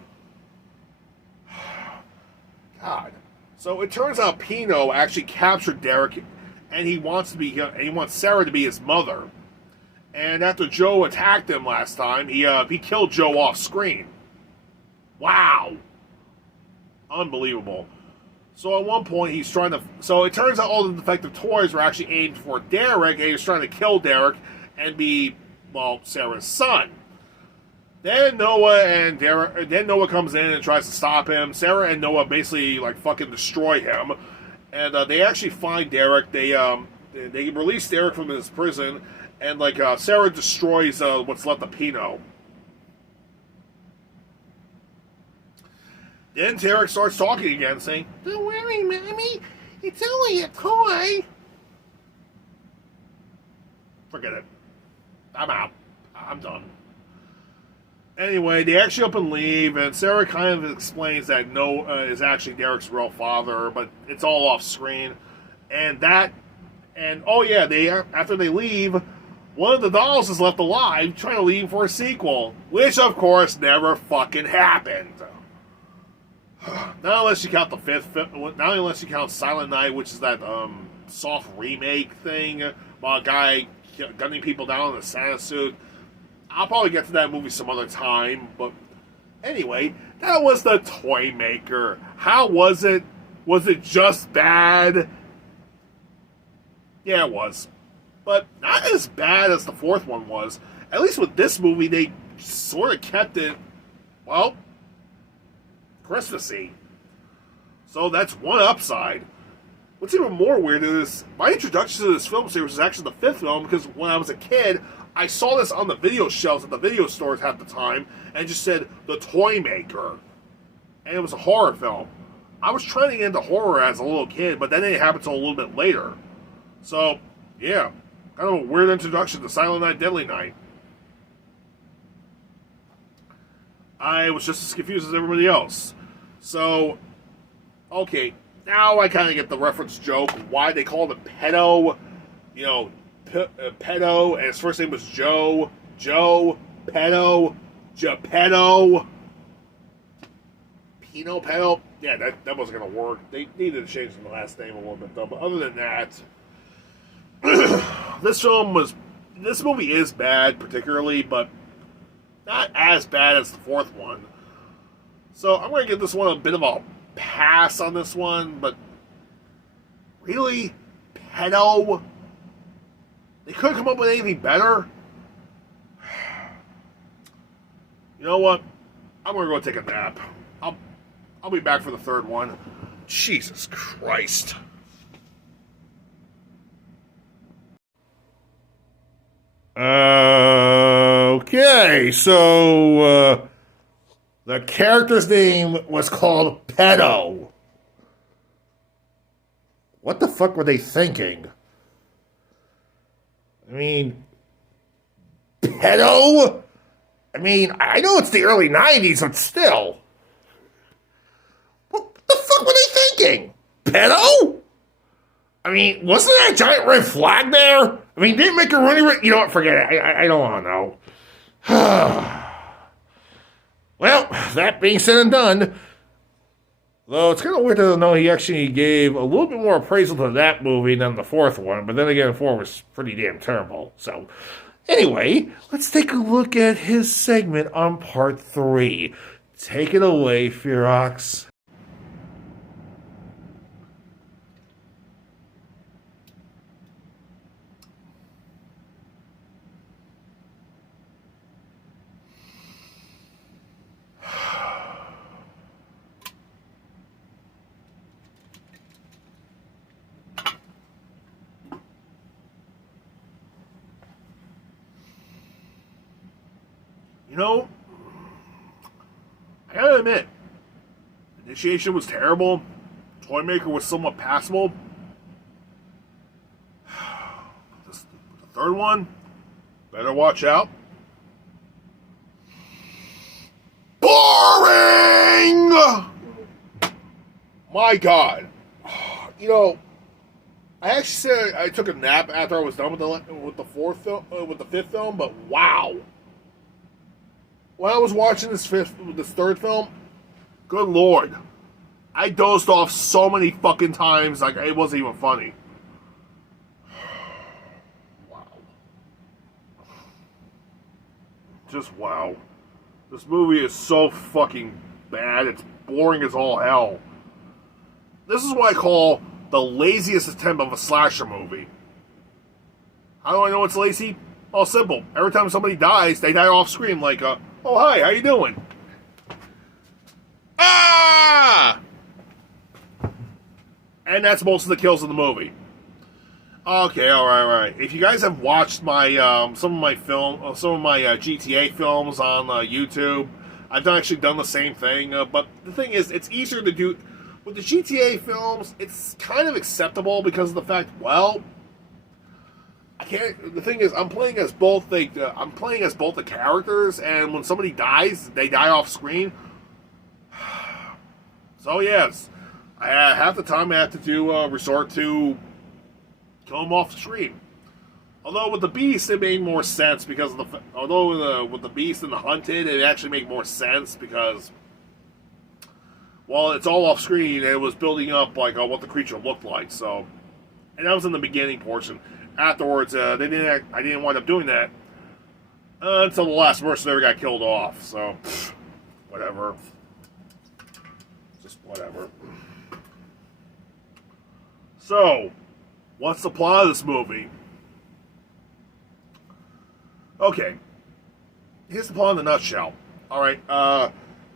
God. So it turns out Pino actually captured Derek, and he wants Sarah to be his mother. And after Joe attacked him last time, he killed Joe off screen. Wow. Unbelievable. So at one point he's trying to... So it turns out all the defective toys were actually aimed for Derek, and he was trying to kill Derek and be, well, Sarah's son. Then Noah comes in and tries to stop him. Sarah and Noah basically like fucking destroy him, and they actually find Derek. They release Derek from his prison, and like Sarah destroys what's left of Pino. Then Derek starts talking again, saying, "Don't worry, Mommy. It's only a toy." Forget it. I'm out. I'm done. Anyway, they actually up and leave, and Sarah kind of explains that Noah is actually Derek's real father, but it's all off screen. After they leave, one of the dolls is left alive, trying to leave for a sequel, which of course never fucking happened. Not unless you count the fifth film, not unless you count Silent Night, which is that soft remake thing about a guy gunning people down in a Santa suit. I'll probably get to that movie some other time, but anyway, that was The Toy Maker. How was it? Was it just bad? Yeah, it was. But not as bad as the fourth one was. At least with this movie, they sort of kept it, well, Christmassy. So that's one upside. What's even more weird is my introduction to this film series is actually the fifth film, because when I was a kid, I saw this on the video shelves at the video stores at the time, and it just said The Toy Maker. And it was a horror film. I was trying to get into horror as a little kid, but that didn't happen until a little bit later. So, yeah, kind of a weird introduction to Silent Night, Deadly Night. I was just as confused as everybody else. So, okay, now I kind of get the reference joke, why they called it Pedo, Pedo, and his first name was Joe, Pedo, Geppetto, Pino Pedo. Yeah, that wasn't going to work. They needed to change the last name a little bit, though. But other than that, this movie is bad, particularly, but not as bad as the fourth one. So I'm going to give this one a bit of a pass on this one, but really? Pedo? They couldn't come up with anything better? You know what? I'm going to go take a nap. I'll be back for the third one. Jesus Christ. Okay, so the character's name was called Pedo. What the fuck were they thinking? I mean, pedo? I mean, I know it's the early 90s, but still. What the fuck were they thinking? Pedo? I mean, wasn't that a giant red flag there? I mean, didn't make a running... You know what? Forget it. I don't want to know. Well, that being said and done, though it's kind of weird to know he actually gave a little bit more appraisal to that movie than the fourth one, but then again, the fourth was pretty damn terrible. So, anyway, let's take a look at his segment on part 3. Take it away, Fearox. You know, I gotta admit, Initiation was terrible. Toymaker was somewhat passable. The third one, better watch out. Boring! My God. You know, I actually said I took a nap after I was done with the fifth film, but wow. When I was watching this third film, good Lord, I dozed off so many fucking times, like it wasn't even funny. Wow. Just wow. This movie is so fucking bad, it's boring as all hell. This is what I call the laziest attempt of a slasher movie. How do I know it's lazy? Oh, simple. Every time somebody dies, they die off screen like, oh, hi, how you doing? Ah! And that's most of the kills in the movie. Okay, all right. If you guys have watched my some of my GTA films on YouTube, I've actually done the same thing. But the thing is, it's easier to do with the GTA films. It's kind of acceptable because of the fact, well, I can't. The thing is, I'm playing as both the characters, and when somebody dies, they die off screen. So yes, half the time I have to do resort to kill them off screen. Although with the Beast, it made more sense because of with the Beast and the Hunted, it actually made more sense because, well, it's all off screen and it was building up like what the creature looked like. So, and that was in the beginning portion. Afterwards, I didn't wind up doing that until the last mercenary got killed off. So, whatever. Just whatever. So, what's the plot of this movie? Okay, here's the plot in a nutshell. All right,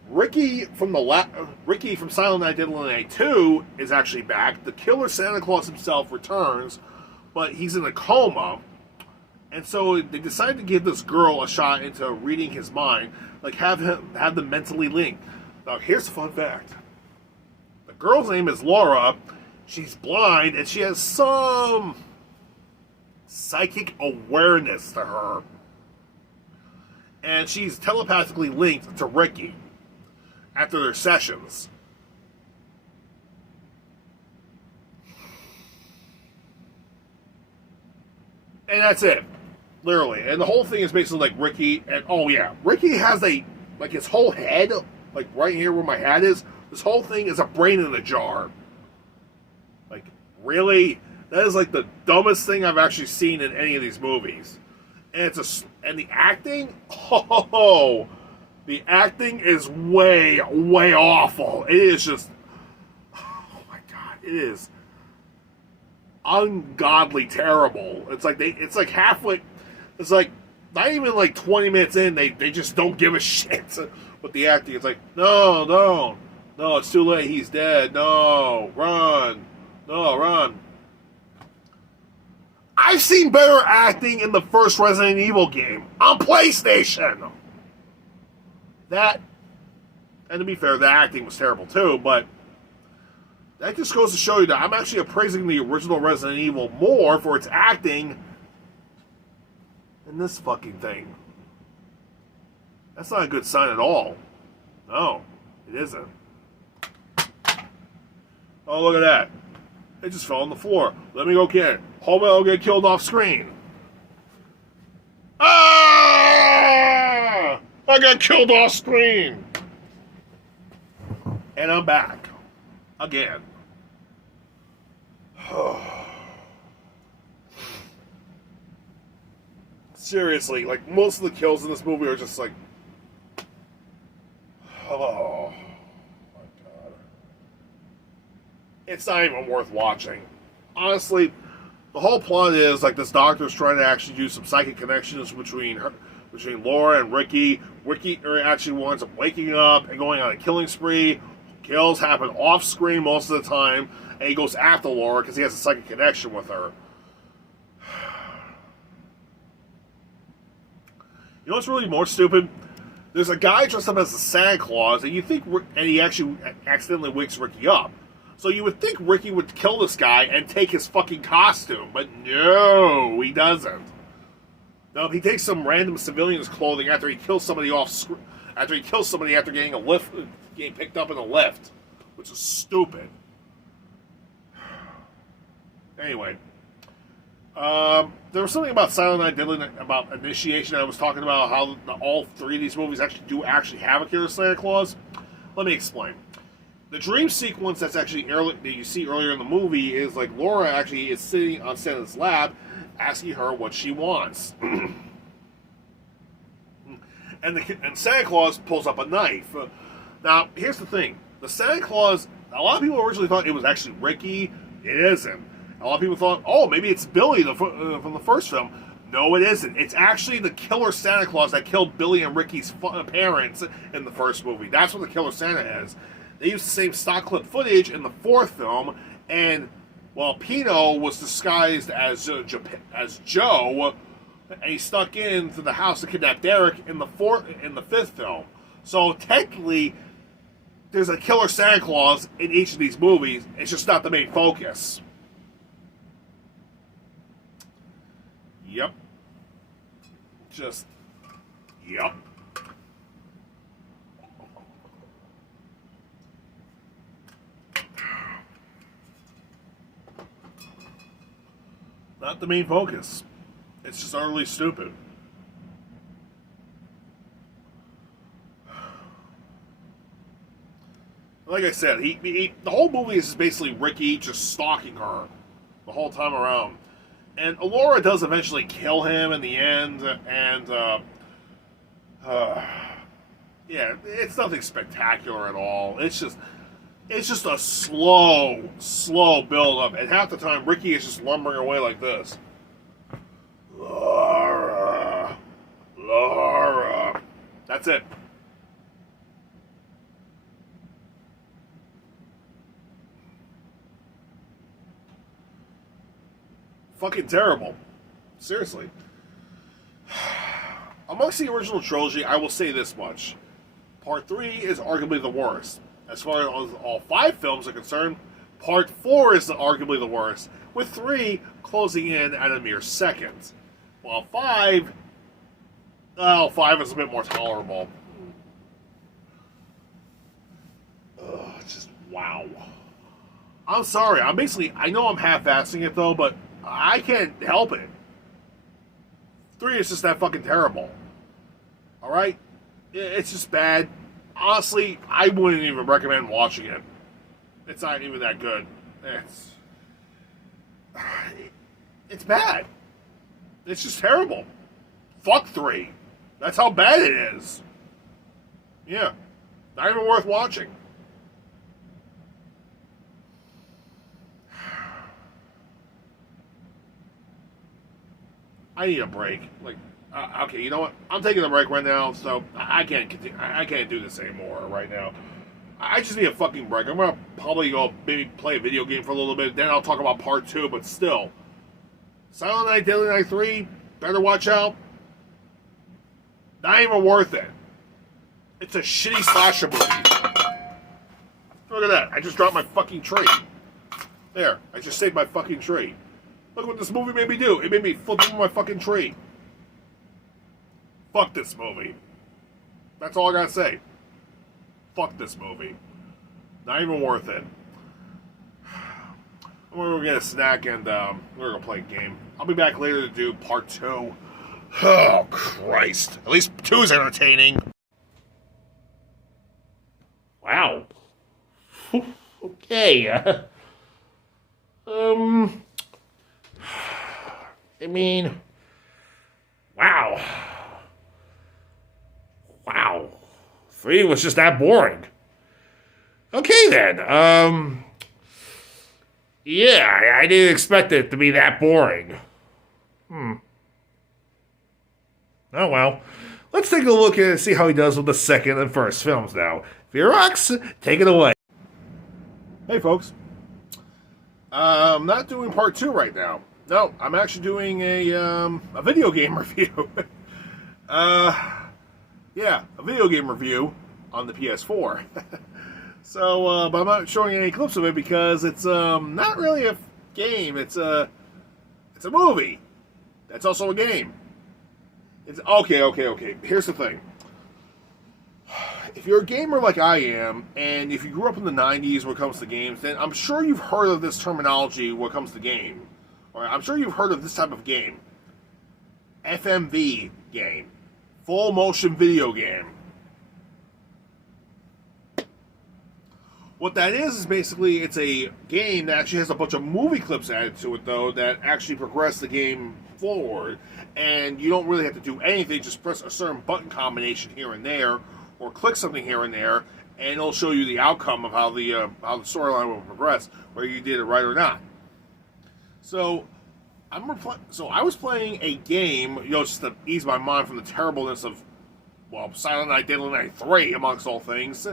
Ricky from Silent Night, Deadly Night 2 is actually back. The killer Santa Claus himself returns, but he's in a coma, and so they decide to give this girl a shot into reading his mind, like have them mentally linked. Now, here's the fun fact: the girl's name is Laura. She's blind, and she has some psychic awareness to her. And she's telepathically linked to Ricky after their sessions. And that's it. Literally. And the whole thing is basically like Ricky, and oh yeah, Ricky has his whole head, like right here where my hat is, this whole thing is a brain in a jar. Like, really? That is like the dumbest thing I've actually seen in any of these movies. And and the acting, the acting is way awful. It is just, oh my God, it is ungodly terrible. It's like halfway, it's like not even like 20 minutes in, they just don't give a shit with the acting. It's like, no, it's too late, he's dead, no, run. I've seen better acting in the first Resident Evil game on PlayStation. That, and to be fair, the acting was terrible too, but that just goes to show you that I'm actually appraising the original Resident Evil more for its acting than this fucking thing. That's not a good sign at all. No, it isn't. Oh, look at that. It just fell on the floor. Let me go get it. Hopefully I'll get killed off screen. Ah! I got killed off screen. And I'm back. Again. Seriously, like, most of the kills in this movie are just like... Oh, my God. It's not even worth watching. Honestly, the whole plot is, like, this doctor's trying to actually do some psychic connections between Laura and Ricky. Ricky actually winds up waking up and going on a killing spree. Kills happen off-screen most of the time, and he goes after Laura because he has a psychic connection with her. You know what's really more stupid? There's a guy dressed up as a Santa Claus, and he actually accidentally wakes Ricky up. So you would think Ricky would kill this guy and take his fucking costume, but no, he doesn't. No, he takes some random civilian's clothing after he kills somebody after getting picked up in a lift, which is stupid. Anyway, there was something about Silent Night Deadly about Initiation. I was talking about how all three of these movies actually have a killer Santa Claus. Let me explain. The dream sequence that you see earlier in the movie is like Laura actually is sitting on Santa's lap, asking her what she wants, and Santa Claus pulls up a knife. Now, here's the thing: the Santa Claus. A lot of people originally thought it was actually Ricky. It isn't. A lot of people thought, oh, maybe it's Billy from the first film. No, it isn't. It's actually the killer Santa Claus that killed Billy and Ricky's parents in the first movie. That's what the killer Santa is. They used the same stock clip footage in the fourth film, and while Pino was disguised as Joe, and he snuck into the house to kidnap Derek in the fifth film. So technically, there's a killer Santa Claus in each of these movies. It's just not the main focus. Yep. Yep. Not the main focus. It's just utterly stupid. Like I said, the whole movie is basically Ricky just stalking her the whole time around. And Laura does eventually kill him in the end, and yeah, it's nothing spectacular at all. It's just a slow build up, and half the time Ricky is just lumbering away like this. Laura. That's it. Fucking terrible. Seriously. Amongst the original trilogy, I will say this much. Part 3 is arguably the worst. As far as all 5 films are concerned, Part 4 is arguably the worst, with 3 closing in at a mere second. While 5 is a bit more tolerable. Just wow. I'm sorry. I know I'm half-assing it though, but I can't help it. 3 is just that fucking terrible. Alright? It's just bad. Honestly, I wouldn't even recommend watching it. It's not even that good. It's bad. It's just terrible. Fuck 3. That's how bad it is. Yeah. Not even worth watching. I need a break. Okay, you know what? I'm taking a break right now, so I can't continue. I can't do this anymore right now. I just need a fucking break. I'm gonna probably go maybe play a video game for a little bit, then I'll talk about part 2. But still, Silent Night, Deadly Night 3, better watch out. Not even worth it. It's a shitty slasher movie. Look at that. I just dropped my fucking tree. There. I just saved my fucking tree. Look what this movie made me do. It made me flip over my fucking tree. Fuck this movie. That's all I gotta say. Fuck this movie. Not even worth it. We're gonna get a snack and we're gonna play a game. I'll be back later to do part 2. Oh, Christ. At least 2 is entertaining. Wow. Okay. I mean, wow. Wow. 3 was just that boring. Okay then. Yeah, I didn't expect it to be that boring. Oh well. Let's take a look and see how he does with the second and first films now. Fearox, take it away. Hey folks. I'm not doing part 2 right now. No, I'm actually doing a video game review. Yeah, a video game review on the PS4. So, but I'm not showing any clips of it because it's not really a game. It's a movie. That's also a game. It's okay. Here's the thing. If you're a gamer like I am, and if you grew up in the 90s when it comes to games, then I'm sure you've heard of this terminology when it comes to game. Or I'm sure you've heard of this type of game. FMV game. Full motion video game. What that is basically it's a game that actually has a bunch of movie clips added to it, though, that actually progress the game forward. And you don't really have to do anything, just press a certain button combination here and there, or click something here and there, and it'll show you the outcome of how the storyline will progress, whether you did it right or not. So, I was playing a game, just to ease my mind from the terribleness of, Silent Night, Deadly Night 3, amongst all things.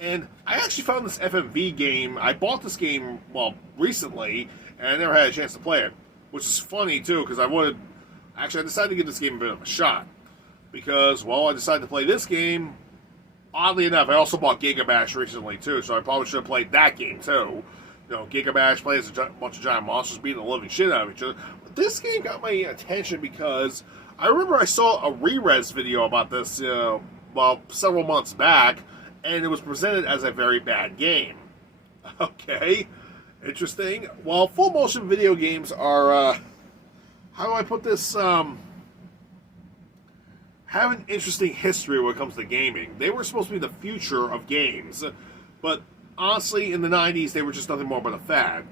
And I actually found this FMV game. I bought this game, recently, and I never had a chance to play it. Which is funny, too, because I decided to give this game a bit of a shot. Because, I decided to play this game. Oddly enough, I also bought Gigabash recently, too, so I probably should have played that game, too. Gigabash plays a bunch of giant monsters beating the living shit out of each other. But this game got my attention because I remember I saw a re-res video about this, several months back, and it was presented as a very bad game. Okay, interesting. Well, full motion video games are, how do I put this, have an interesting history when it comes to gaming. They were supposed to be the future of games, but honestly, in the 90s, they were just nothing more but a fad.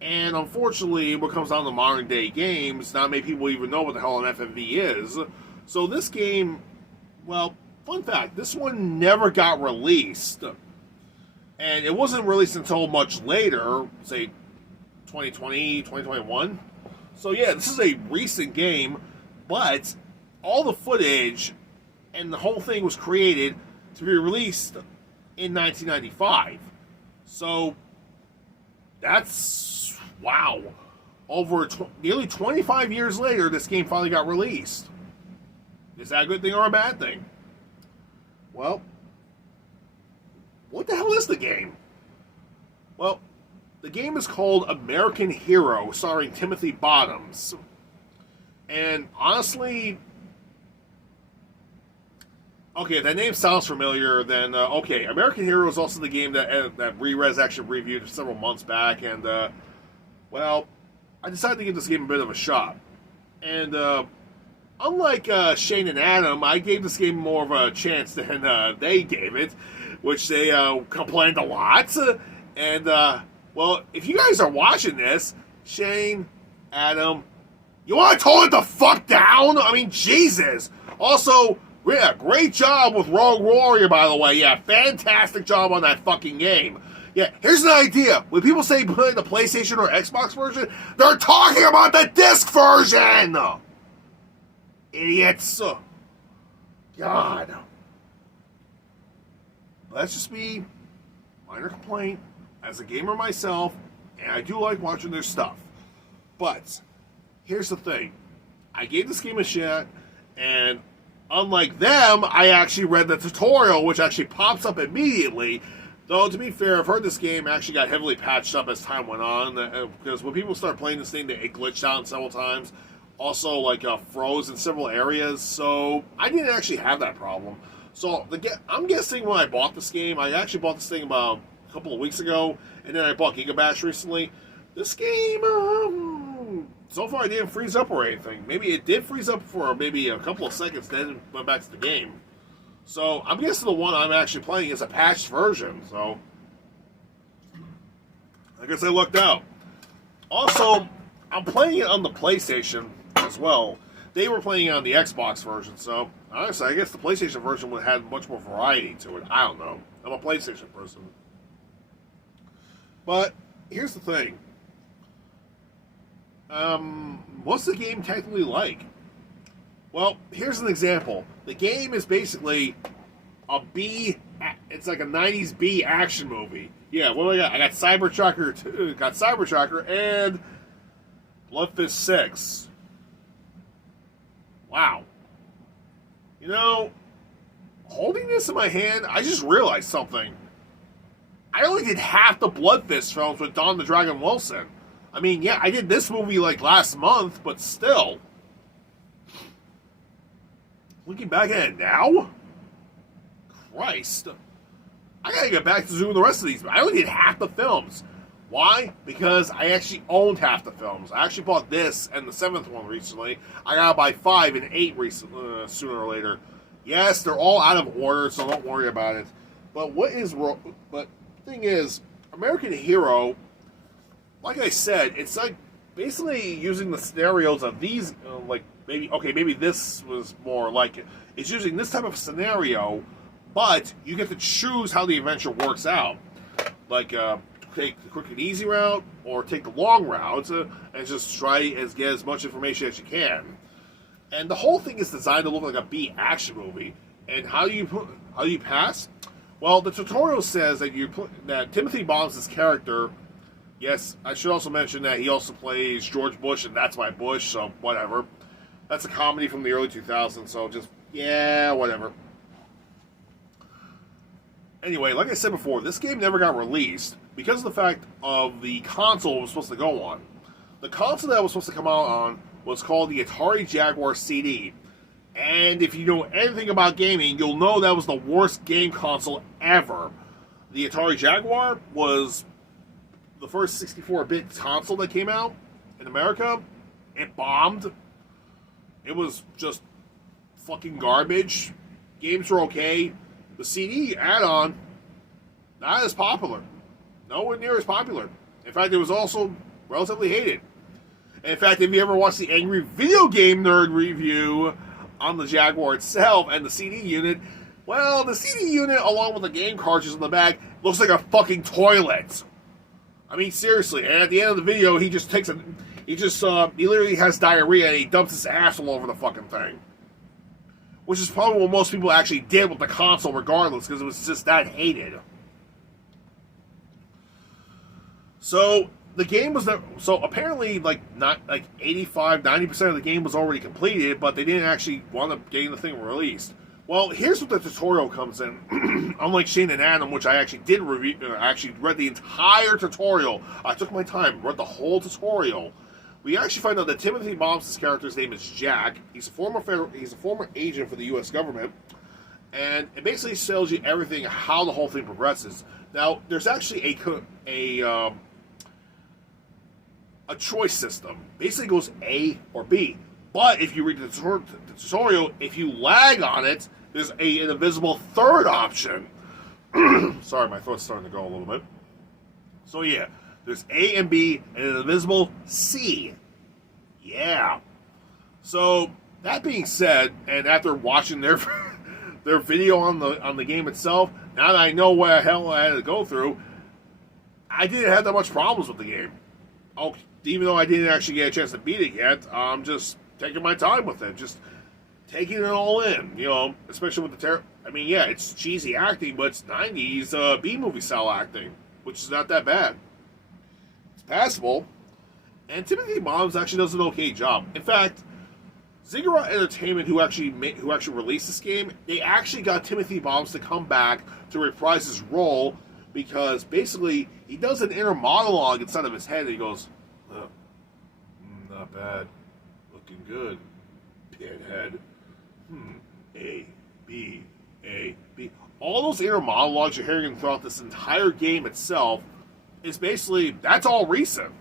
And unfortunately, when it comes down to modern day games, not many people even know what the hell an FMV is. So this game, fun fact, this one never got released. And it wasn't released until much later, say 2020, 2021. So yeah, this is a recent game, but all the footage and the whole thing was created to be released in 1995. So that's, wow. Over nearly 25 years later, this game finally got released. Is that a good thing or a bad thing? Well, what the hell is the game? Well, the game is called American Hero, starring Timothy Bottoms. And honestly, okay, if that name sounds familiar, then okay. American Hero is also the game that Re-Res actually reviewed several months back, and I decided to give this game a bit of a shot. And unlike Shane and Adam, I gave this game more of a chance than they gave it, which they complained a lot. And if you guys are watching this, Shane, Adam, you want to tone it the fuck down? I mean, Jesus. Also, yeah, great job with Rogue Warrior, by the way. Yeah, fantastic job on that fucking game. Yeah, here's an idea. When people say playing the PlayStation or Xbox version, they're talking about the disc version! Idiots. God. That's just me. Minor complaint. As a gamer myself, and I do like watching their stuff. But here's the thing. I gave this game a shot, and unlike them, I actually read the tutorial, which actually pops up immediately. Though, to be fair, I've heard this game actually got heavily patched up as time went on, because when people start playing this thing, it glitched out several times. Also, like, froze in several areas, so I didn't actually have that problem. So, I'm guessing when I bought this game, I actually bought this thing about a couple of weeks ago, and then I bought Gigabash recently. This game, so far it didn't freeze up or anything. Maybe it did freeze up for maybe a couple of seconds, then went back to the game. So, I'm guessing the one I'm actually playing is a patched version, so I guess I lucked out. Also, I'm playing it on the PlayStation as well. They were playing it on the Xbox version, so honestly, I guess the PlayStation version would have much more variety to it. I don't know. I'm a PlayStation person. But, here's the thing. What's the game technically like? Well, here's an example. The game is basically it's like a 90s B action movie. Yeah, what do I got? I got Cybertrucker and Blood Fist 6. Wow. You know, holding this in my hand, I just realized something. I only did half the Blood Fist films with Don the Dragon Wilson. I mean, yeah, I did this movie like last month, but still. Looking back at it now? Christ. I gotta get back to doing the rest of these. I only did half the films. Why? Because I actually owned half the films. I actually bought this and the 7th one recently. I gotta buy 5 and 8 sooner or later. Yes, they're all out of order, so don't worry about it. But the thing is, American Hero, like I said, it's like basically using the scenarios of these, maybe this was more like it. It's using this type of scenario, but you get to choose how the adventure works out. Like, take the quick and easy route, or take the long route, and just try to get as much information as you can. And the whole thing is designed to look like a B action movie. And how do you pass? Well, the tutorial says that Timothy Bombs' character. Yes, I should also mention that he also plays George Bush, and That's My Bush. So whatever. That's a comedy from the early 2000s. So just whatever. Anyway, like I said before, this game never got released because of the fact of the console it was supposed to go on. The console that it was supposed to come out on was called the Atari Jaguar CD. And if you know anything about gaming, you'll know that was the worst game console ever. The Atari Jaguar was the first 64-bit console that came out in America. It bombed. It was just fucking garbage. Games were okay. The CD add-on, not as popular. Nowhere near as popular. In fact, it was also relatively hated. In fact, if you ever watched the Angry Video Game Nerd review on the Jaguar itself and the CD unit, well, the CD unit, along with the game cartridges in the back, looks like a fucking toilet. I mean, seriously. And at the end of the video, he literally has diarrhea and he dumps his ass all over the fucking thing. Which is probably what most people actually did with the console regardless, because it was just that hated. So, the game was apparently, not 85, 90% of the game was already completed, but they didn't actually wind up getting the thing released. Well, here's what the tutorial comes in. Unlike Shane and Adam, which I actually did review, actually read the entire tutorial. I took my time, read the whole tutorial. We actually find out that Timothy Bombs' character's name is Jack. He's a former agent for the U.S. government, and it basically tells you everything, how the whole thing progresses. Now, there's actually a choice system. Basically, it goes A or B. But if you read the tutorial, if you lag on it, there's an invisible third option. Sorry, my throat's starting to go a little bit. So yeah. There's A and B and an invisible C. Yeah. So, that being said, and after watching their video on the game itself, now that I know what the hell I had to go through, I didn't have that much problems with the game. Even though I didn't actually get a chance to beat it yet, I'm just taking my time with it. Just taking it all in, especially with the it's cheesy acting, but it's 90s B-movie style acting, which is not that bad. Passable, And Timothy Bombs actually does an okay job. In fact, Ziggurat Entertainment, who actually released this game, they actually got Timothy Bombs to come back to reprise his role because basically he does an inner monologue inside of his head and he goes, not bad, looking good, pinhead, A, B, A, B. All those inner monologues you're hearing throughout this entire game itself is basically, that's all recent.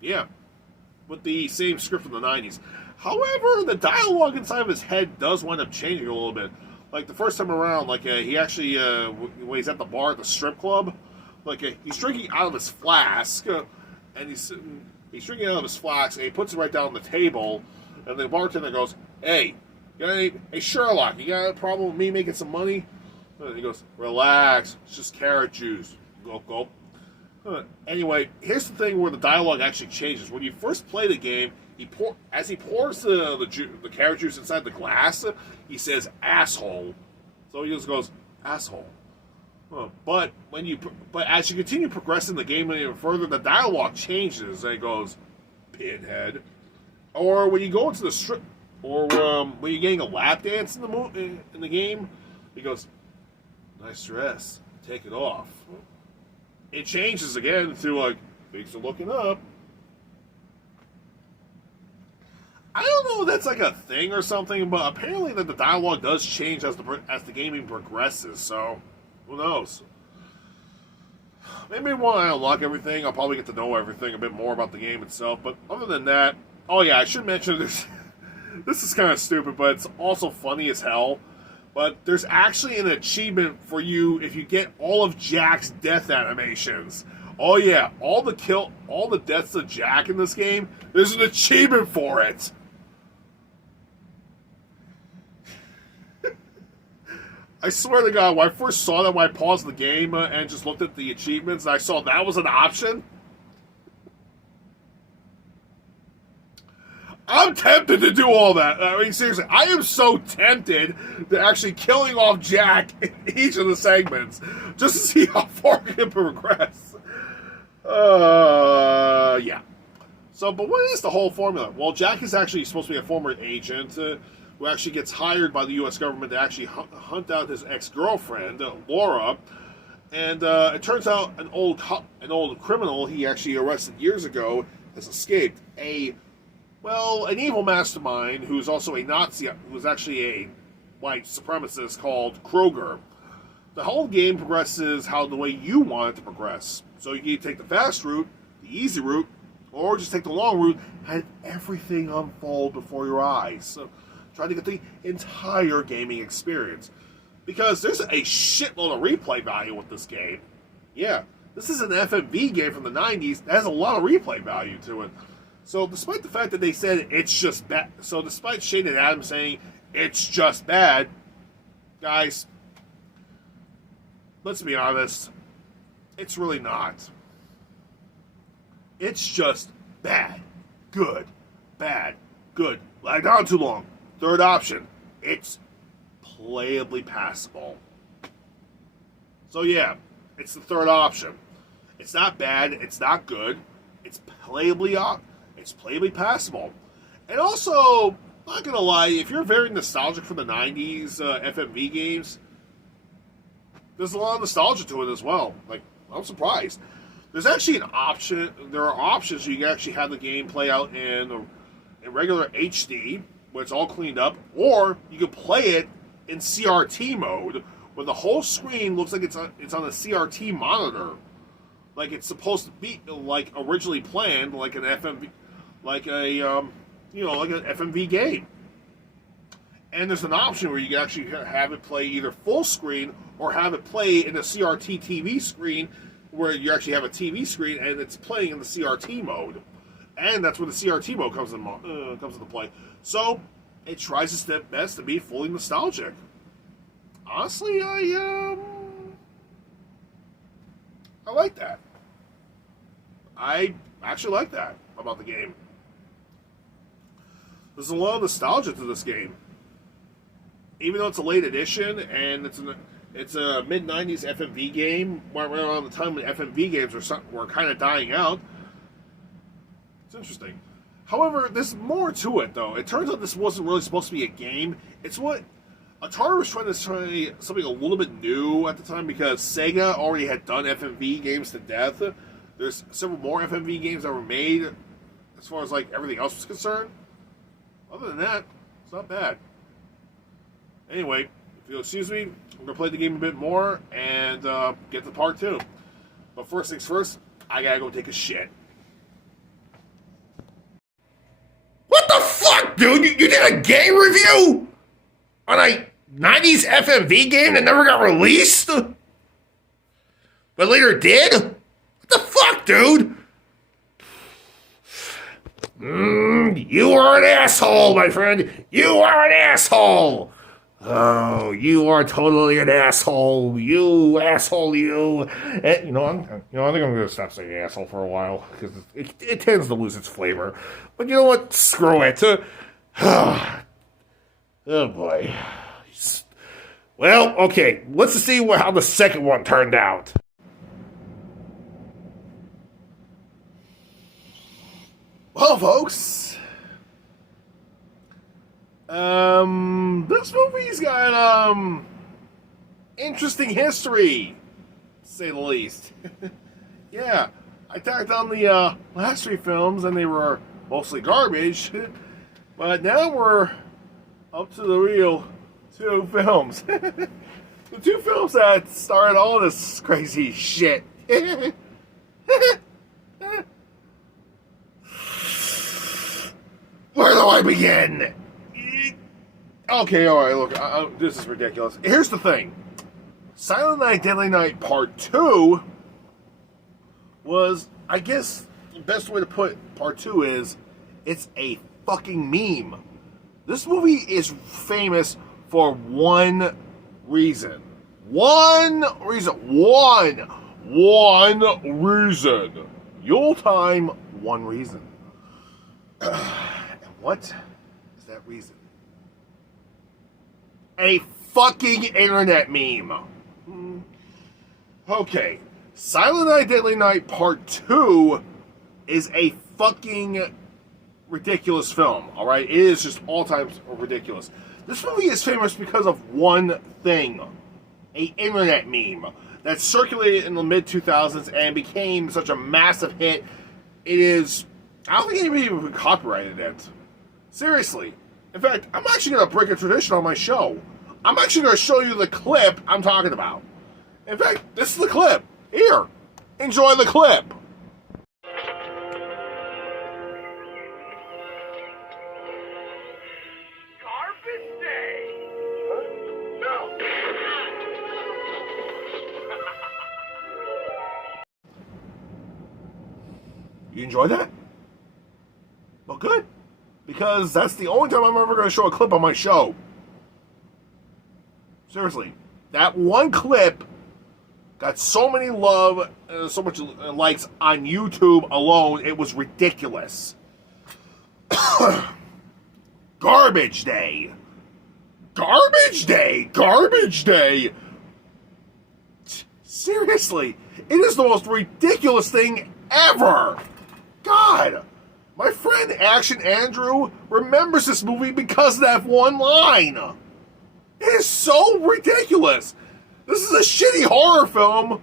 Yeah. With the same script from the 90s. However, the dialogue inside of his head does wind up changing a little bit. Like, the first time around, like, he actually, when he's at the bar at the strip club, like, he's drinking out of his flask, and he's drinking out of his flask, and he puts it right down on the table, and the bartender goes, hey, Sherlock, you got a problem with me making some money? And he goes, relax, it's just carrot juice. Gulp, gulp. Anyway, here's the thing where the dialogue actually changes. When you first play the game, as he pours the carrot juice inside the glass, he says asshole. So he just goes asshole. But as you continue progressing the game even further, the dialogue changes and it goes pinhead. Or when you go into the strip, or when you're getting a lap dance in the game, he goes nice dress, take it off. It changes again to like things are looking up. I don't know if that's like a thing or something, but apparently that the dialogue does change as the gaming progresses. So who knows? Maybe when I unlock everything, I'll probably get to know everything a bit more about the game itself. But other than that, oh yeah, I should mention this. This is kind of stupid, but it's also funny as hell. But there's actually an achievement for you if you get all of Jack's death animations. Oh yeah, all the deaths of Jack in this game, there's an achievement for it. I swear to God, when I first saw that, when I paused the game and just looked at the achievements, I saw that was an option. I'm tempted to do all that. I mean, seriously, I am so tempted to actually killing off Jack in each of the segments just to see how far we can progress. Yeah. So, but what is the whole formula? Well, Jack is actually supposed to be a former agent who actually gets hired by the U.S. government to actually hunt out his ex-girlfriend, Laura. And it turns out an old criminal he actually arrested years ago has escaped. An evil mastermind who's also a Nazi, who's actually a white supremacist called Kroger. The whole game progresses the way you want it to progress. So you can take the fast route, the easy route, or just take the long route and everything unfold before your eyes. So try to get the entire gaming experience. Because there's a shitload of replay value with this game. Yeah, this is an FMV game from the 90s that has a lot of replay value to it. So despite the fact that they said it's just bad, so despite Shane and Adam saying it's just bad, guys, let's be honest, it's really not. It's just bad, good, lag down too long. Third option, it's playably passable. So yeah, it's the third option. It's not bad, it's not good, it's playably passable. And also, not gonna lie, if you're very nostalgic for the 90s FMV games, there's a lot of nostalgia to it as well. Like, I'm surprised. There's actually an option, there are options you can actually have the game play out in regular HD, where it's all cleaned up, or you can play it in CRT mode, where the whole screen looks like it's on a CRT monitor. Like it's supposed to be, like originally planned, like an FMV, like an FMV game. And there's an option where you can actually have it play either full screen or have it play in a CRT TV screen, where you actually have a TV screen and it's playing in the CRT mode. And that's where the CRT mode comes into play. So it tries its best to be fully nostalgic. Honestly, I like that. I actually like that about the game. There's a lot of nostalgia to this game. Even though it's a late edition and it's a mid-90s FMV game, right around the time when FMV games were kind of dying out, It's interesting. However, there's more to it, though. It turns out this wasn't really supposed to be a game. It's what Atari was trying to try something a little bit new at the time because Sega already had done FMV games to death. There's several more FMV games that were made as far as like everything else was concerned. Other than that, it's not bad. Anyway, if you'll excuse me, I'm going to play the game a bit more and get to part 2. But first things first, I gotta go take a shit. What the fuck, dude? You did a game review? On a 90s FMV game that never got released? But later did? What the fuck, dude? You are an asshole, my friend. You are an asshole. Oh, you are totally an asshole. You asshole, you. And, I think I'm going to stop saying asshole for a while because it tends to lose its flavor. But you know what? Screw it. Oh, boy. Well, okay. Let's see how the second one turned out. Well, folks. This movie's got, interesting history, to say the least. Yeah, I tacked on the, last 3 films, and they were mostly garbage, but now we're up to the real 2 films. The 2 films that started all this crazy shit. Where do I begin? Okay, alright, look, this is ridiculous. Here's the thing. Silent Night, Deadly Night Part 2 was, I guess, the best way to put Part 2 is, it's a fucking meme. This movie is famous for one reason. One reason. Yuletime, one reason. And what is that reason? A fucking internet meme. Okay. Silent Night, Deadly Night Part 2 is a fucking ridiculous film, alright? It is just all time ridiculous. This movie is famous because of one thing. A internet meme that circulated in the mid-2000s and became such a massive hit. It is... I don't think anybody even copyrighted it. Seriously. In fact, I'm actually going to break a tradition on my show. I'm actually going to show you the clip I'm talking about. In fact, this is the clip. Here. Enjoy the clip. Garbage day. No. You enjoy that? Well, good. Because that's the only time I'm ever going to show a clip on my show. Seriously. That one clip got so many love, so much likes on YouTube alone, it was ridiculous. Garbage day. Garbage day. Garbage day. Seriously. It is the most ridiculous thing ever. God. My friend Action Andrew remembers this movie because of that one line. It is so ridiculous. This is a shitty horror film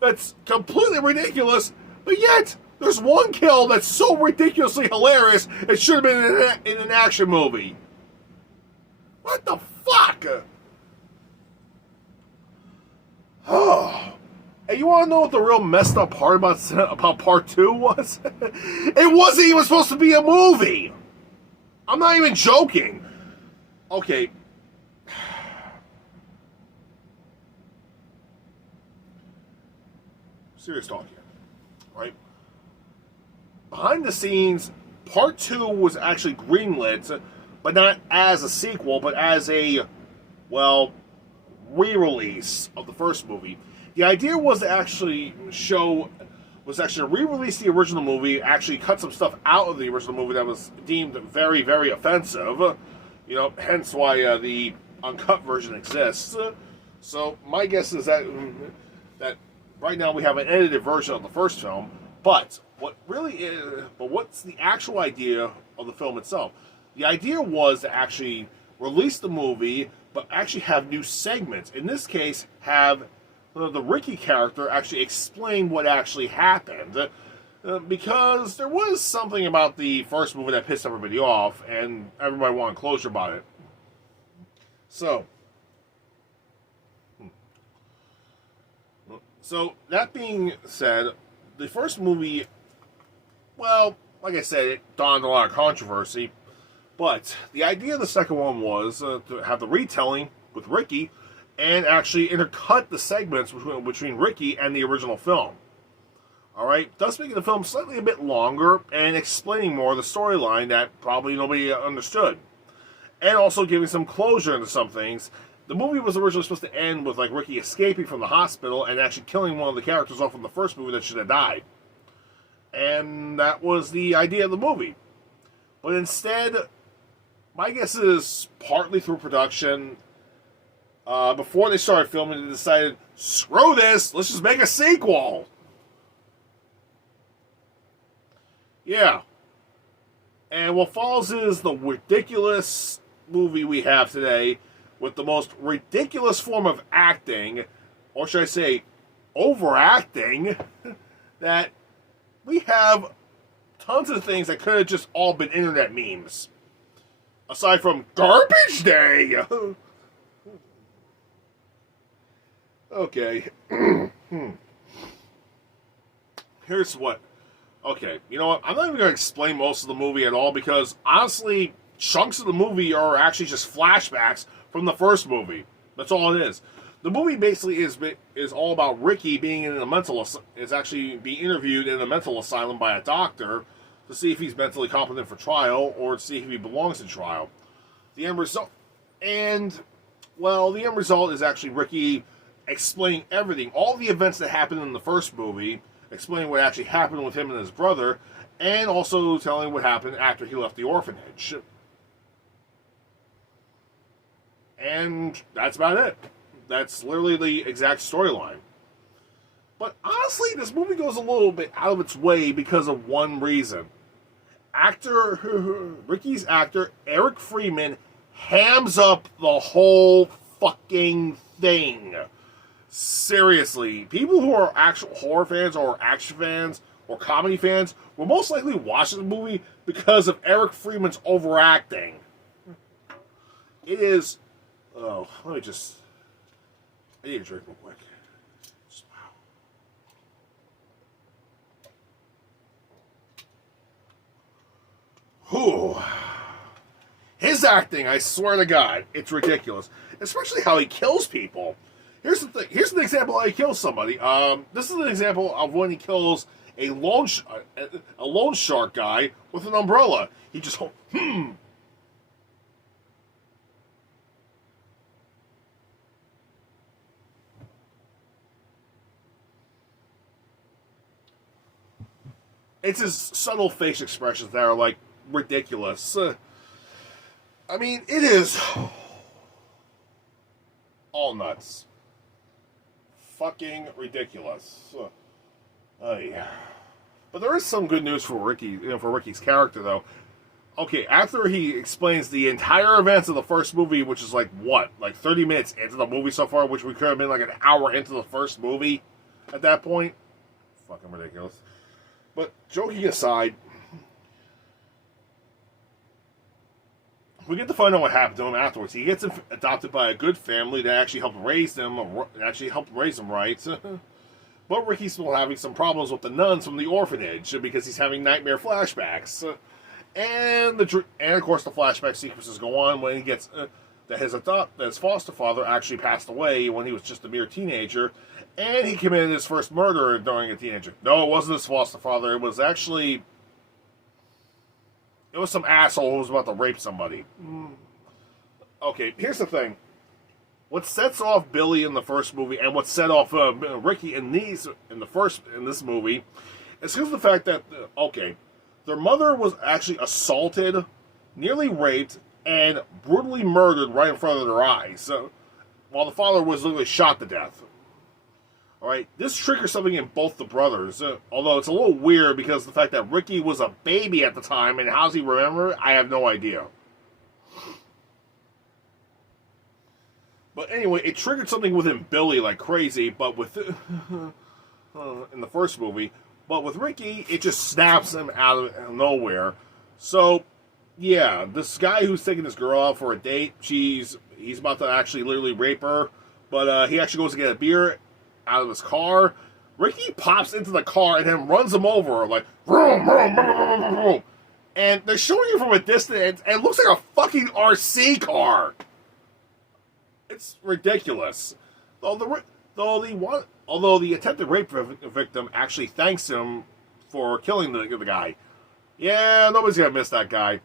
that's completely ridiculous, but yet there's one kill that's so ridiculously hilarious it should have been in an action movie. What the fuck? Oh. And you want to know what the real messed up part about Part 2 was? It wasn't even supposed to be a movie. I'm not even joking. Okay. Serious talk here. Right? Behind the scenes, Part 2 was actually greenlit, but not as a sequel, but as a, well, re-release of the first movie. The idea was to actually re-release the original movie, actually cut some stuff out of the original movie that was deemed very, very offensive. Hence why the uncut version exists. So my guess is that right now we have an edited version of the first film. But what's the actual idea of the film itself? The idea was to actually release the movie, but actually have new segments. In this case, have the Ricky character actually explain what actually happened. Because there was something about the first movie that pissed everybody off, and everybody wanted closure about it. So that being said, the first movie, well, like I said, it dawned a lot of controversy. But the idea of the second one was to have the retelling with Ricky and actually intercut the segments between Ricky and the original film. Alright, thus making the film slightly a bit longer and explaining more of the storyline that probably nobody understood. And also giving some closure into some things. The movie was originally supposed to end with like Ricky escaping from the hospital and actually killing one of the characters off from the first movie that should have died. And that was the idea of the movie. But instead, my guess is partly through production, before they started filming, they decided, screw this, let's just make a sequel. Yeah. And what follows is the ridiculous movie we have today with the most ridiculous form of acting, or should I say, overacting, that we have tons of things that could have just all been internet memes. Aside from Garbage Day! Okay. Here's what. Okay, you know what? I'm not even going to explain most of the movie at all because, honestly, chunks of the movie are actually just flashbacks from the first movie. That's all it is. The movie basically is all about Ricky being in a is actually being interviewed in a mental asylum by a doctor to see if he's mentally competent for trial or to see if he belongs in trial. The end result, the end result is actually Ricky explaining everything, all the events that happened in the first movie, explaining what actually happened with him and his brother, and also telling what happened after he left the orphanage. And that's about it. That's literally the exact storyline. But honestly, this movie goes a little bit out of its way because of one reason. Ricky's actor, Eric Freeman, hams up the whole fucking thing. Seriously, people who are actual horror fans or action fans or comedy fans will most likely watch this movie because of Eric Freeman's overacting. It is... Oh, I need a drink real quick. Whew. His acting, I swear to God, it's ridiculous. Especially how he kills people. Here's the thing. Here's an example of how he kills somebody. This is an example of when he kills a loan shark guy with an umbrella. He just It's his subtle face expressions that are like ridiculous. I mean, it is all nuts. Fucking ridiculous. Yeah. But there is some good news for Ricky, for Ricky's character, though. Okay, after he explains the entire events of the first movie, which is like 30 minutes into the movie so far, which we could have been like an hour into the first movie at that point. Fucking ridiculous. But joking aside, we get to find out what happened to him afterwards. He gets adopted by a good family that actually helped raise him right. But Ricky's still having some problems with the nuns from the orphanage because he's having nightmare flashbacks. And of course the flashback sequences go on when he gets that his foster father actually passed away when he was just a mere teenager, and he committed his first murder during a teenager. No, it wasn't his foster father. It was some asshole who was about to rape somebody. Okay, here's the thing. What sets off Billy in the first movie and what set off Ricky in this movie is because of the fact that their mother was actually assaulted, nearly raped, and brutally murdered right in front of their eyes, while the father was literally shot to death. Alright, this triggers something in both the brothers. Although it's a little weird because of the fact that Ricky was a baby at the time, and how's he remember it? I have no idea. But anyway, it triggered something within Billy like crazy, but with in the first movie. But with Ricky, it just snaps him out of nowhere. So, yeah, this guy who's taking this girl out for a date, he's about to actually literally rape her, but he actually goes to get a beer out of his car. Ricky pops into the car and then runs him over, like, vroom, vroom, vroom, vroom, vroom. And they're showing you from a distance, and it looks like a fucking RC car. It's ridiculous. Although the attempted rape victim actually thanks him for killing the guy. Yeah, nobody's gonna miss that guy.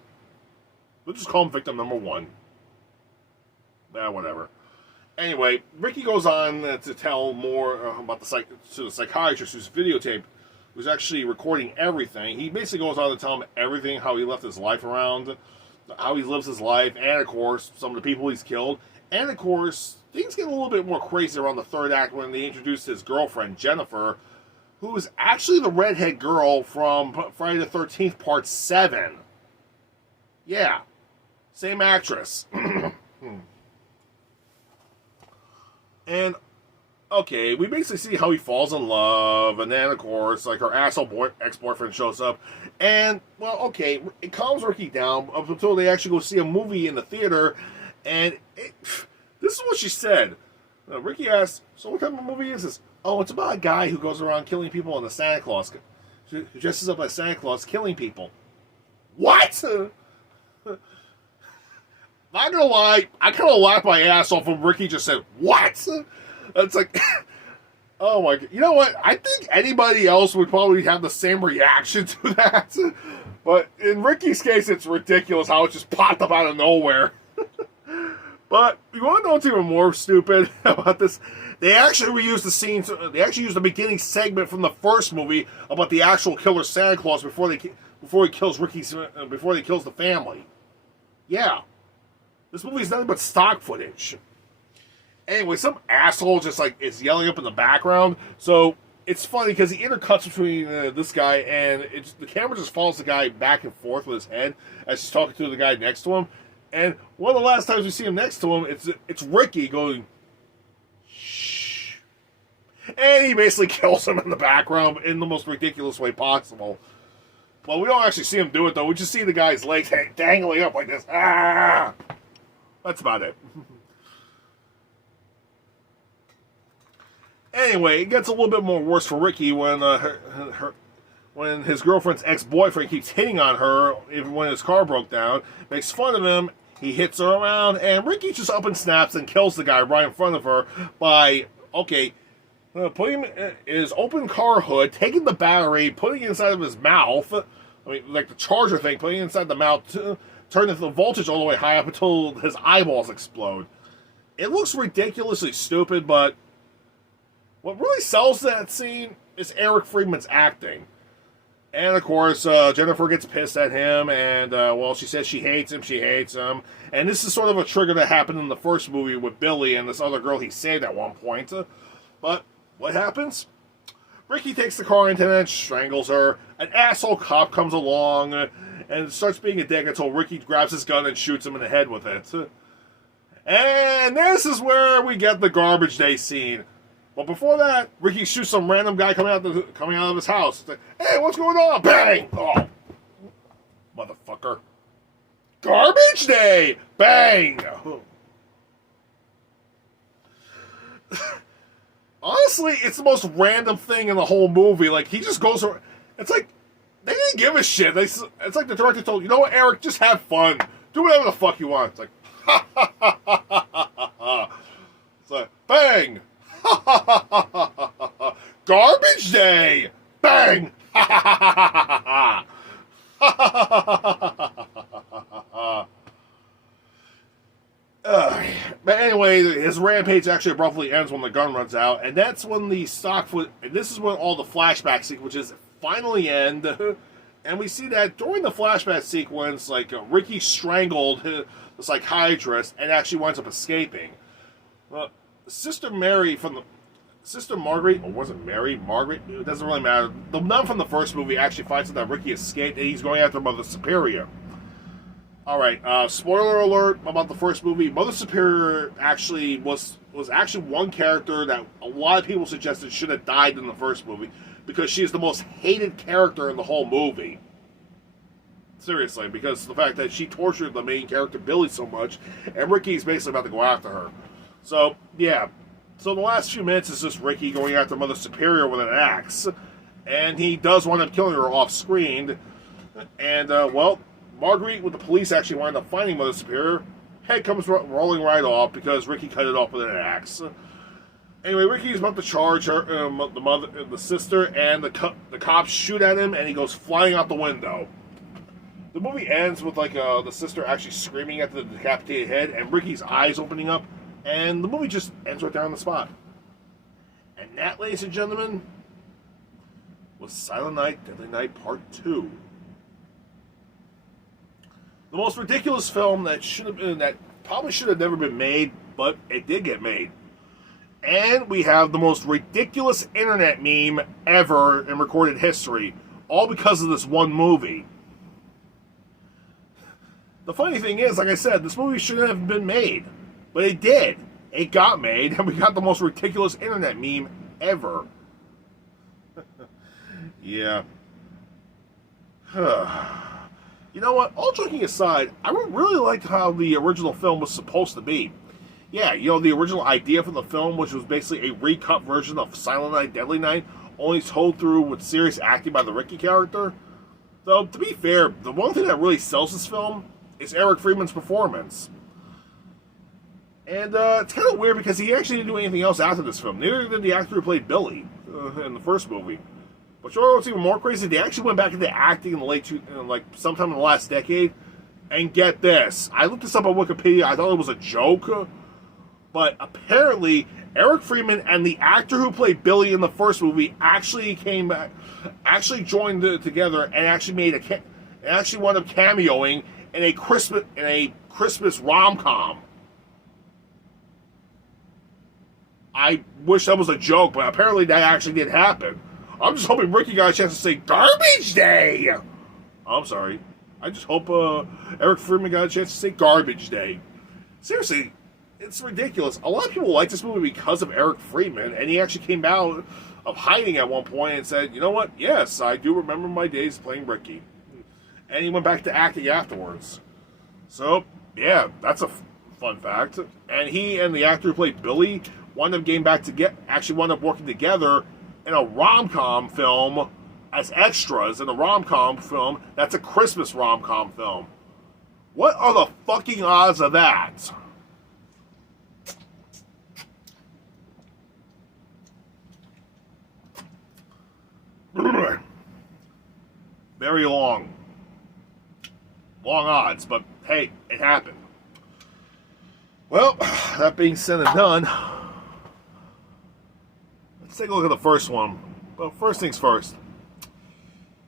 We'll just call him victim number 1. Whatever. Anyway, Ricky goes on to tell more about the psychiatrist who's videotaped, who's actually recording everything. He basically goes on to tell him everything, how he left his life around, how he lives his life, and of course, some of the people he's killed. And of course, things get a little bit more crazy around the third act when they introduce his girlfriend, Jennifer, who is actually the redhead girl from Friday the 13th, Part 7. Yeah, same actress. And, okay, we basically see how he falls in love, and then, of course, like, her asshole ex-boyfriend shows up, and, well, okay, it calms Ricky down up until they actually go see a movie in the theater, and this is what she said. Ricky asked, so what type of movie is this? Oh, it's about a guy who goes around killing people in the Santa Claus. Who dresses up as Santa Claus killing people. What? Not gonna lie, I kind of laughed my ass off when Ricky just said, what? It's like, oh my god. You know what? I think anybody else would probably have the same reaction to that. But in Ricky's case, it's ridiculous how it just popped up out of nowhere. But you want to know what's even more stupid about this? They actually reused the scenes. They actually used the beginning segment from the first movie about the actual killer Santa Claus before he kills before he kills the family. Yeah, this movie is nothing but stock footage. Anyway, some asshole just like is yelling up in the background. So it's funny because he intercuts between this guy and the camera just follows the guy back and forth with his head as he's talking to the guy next to him. And one of the last times we see him next to him, it's Ricky going, shh. And he basically kills him in the background in the most ridiculous way possible. Well, we don't actually see him do it, though. We just see the guy's legs dangling up like this. Ah! That's about it. Anyway, it gets a little bit more worse for Ricky when when his girlfriend's ex-boyfriend keeps hitting on her even when his car broke down, makes fun of him. He hits her around, and Ricky just up and snaps and kills the guy right in front of her by, putting him in his open car hood, taking the battery, putting it inside of his mouth, like the charger thing, putting it inside the mouth, turning the voltage all the way high up until his eyeballs explode. It looks ridiculously stupid, but what really sells that scene is Eric Friedman's acting. And, of course, Jennifer gets pissed at him, and, she says she hates him. And this is sort of a trigger that happened in the first movie with Billy and this other girl he saved at one point. But what happens? Ricky takes the car into and strangles her. An asshole cop comes along and starts being a dick until Ricky grabs his gun and shoots him in the head with it. And this is where we get the garbage day scene. But before that, Ricky shoots some random guy coming out of his house. It's like, hey, what's going on? Bang! Oh, motherfucker! Garbage day! Bang! Honestly, it's the most random thing in the whole movie. Like, he just goes around. It's like they didn't give a shit. It's like the director told, you know what, Eric, just have fun. Do whatever the fuck you want. It's like, ha ha ha ha ha ha. It's like, bang! Garbage day! Bang! But anyway, his rampage actually abruptly ends when the gun runs out, and that's when the and this is when all the flashback sequences finally end. And we see that during the flashback sequence, like, Ricky strangled the psychiatrist and actually winds up escaping. Sister Mary from Sister Marguerite, or was it Mary? Margaret? It doesn't really matter. The nun from the first movie actually finds out that Ricky escaped and he's going after Mother Superior. Alright, spoiler alert about the first movie. Mother Superior actually was actually one character that a lot of people suggested should have died in the first movie because she is the most hated character in the whole movie. Seriously, because the fact that she tortured the main character, Billy, so much, and Ricky's basically about to go after her. So, yeah. So the last few minutes is just Ricky going after Mother Superior with an axe. And he does wind up killing her off-screen. And, well, Marguerite with the police actually wind up finding Mother Superior. Head comes rolling right off because Ricky cut it off with an axe. Anyway, Ricky's about to charge her, the sister, and the cops shoot at him, and he goes flying out the window. The movie ends with, like, the sister actually screaming at the decapitated head, and Ricky's eyes opening up, and the movie just ends right there on the spot. And that, ladies and gentlemen, was Silent Night, Deadly Night Part 2. The most ridiculous film that probably should have never been made, but it did get made. And we have the most ridiculous internet meme ever in recorded history, all because of this one movie. The funny thing is, like I said, this movie shouldn't have been made, but it did. It got made, and we got the most ridiculous internet meme ever. Yeah. You know what? All joking aside, I really liked how the original film was supposed to be. Yeah, you know, the original idea for the film, which was basically a recut version of Silent Night, Deadly Night, only told through with serious acting by the Ricky character. Though, to be fair, the one thing that really sells this film is Eric Freeman's performance. And it's kind of weird because he actually didn't do anything else after this film. Neither did the actor who played Billy in the first movie. But you know what's even more crazy? They actually went back into acting in the sometime in the last decade. And get this, I looked this up on Wikipedia. I thought it was a joke, but apparently Eric Freeman and the actor who played Billy in the first movie actually came back, actually joined together, and actually actually wound up cameoing in a Christmas rom-com. I wish that was a joke, but apparently that actually did happen. I'm just hoping Ricky got a chance to say Garbage Day. I'm sorry. I just hope Eric Freeman got a chance to say Garbage Day. Seriously, it's ridiculous. A lot of people like this movie because of Eric Freeman, and he actually came out of hiding at one point and said, you know what? Yes, I do remember my days playing Ricky. And he went back to acting afterwards. So, yeah, that's a fun fact. And he and the actor who played Billy wound up working together in a rom-com film as extras in a rom-com film that's a Christmas rom-com film. What are the fucking odds of that? Very long odds, but hey, it happened. Well, that being said and done, let's take a look at the first one. But first things first,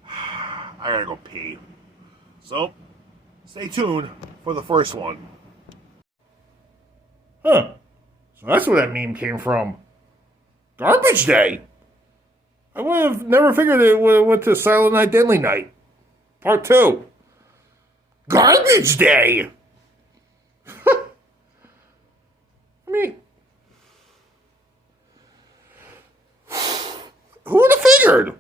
I gotta go pee. So, stay tuned for the first one. Huh. So that's where that meme came from. Garbage Day. I would have never figured it went to Silent Night, Deadly Night. Part 2. Garbage Day! I mean, who would have figured?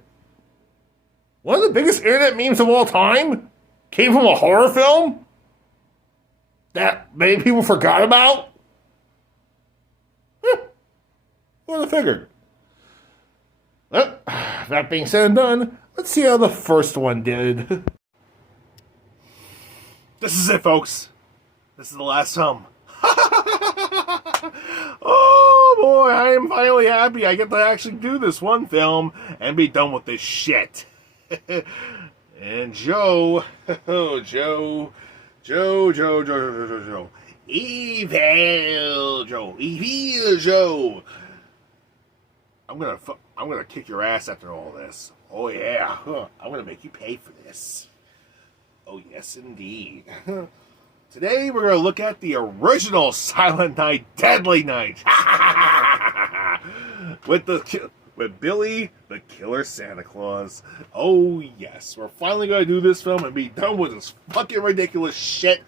One of the biggest internet memes of all time came from a horror film that many people forgot about? Who would have figured? Well, that being said and done, let's see how the first one did. This is it, folks. This is the last film. Oh boy, I am finally happy I get to actually do this one film and be done with this shit. And Joe, Eveal Joe. I'm gonna kick your ass after all this. Oh yeah, I'm gonna make you pay for this. Oh yes, indeed. Today we're gonna look at the original Silent Night, Deadly Night. with Billy the Killer Santa Claus. Oh yes, we're finally gonna do this film and be done with this fucking ridiculous shit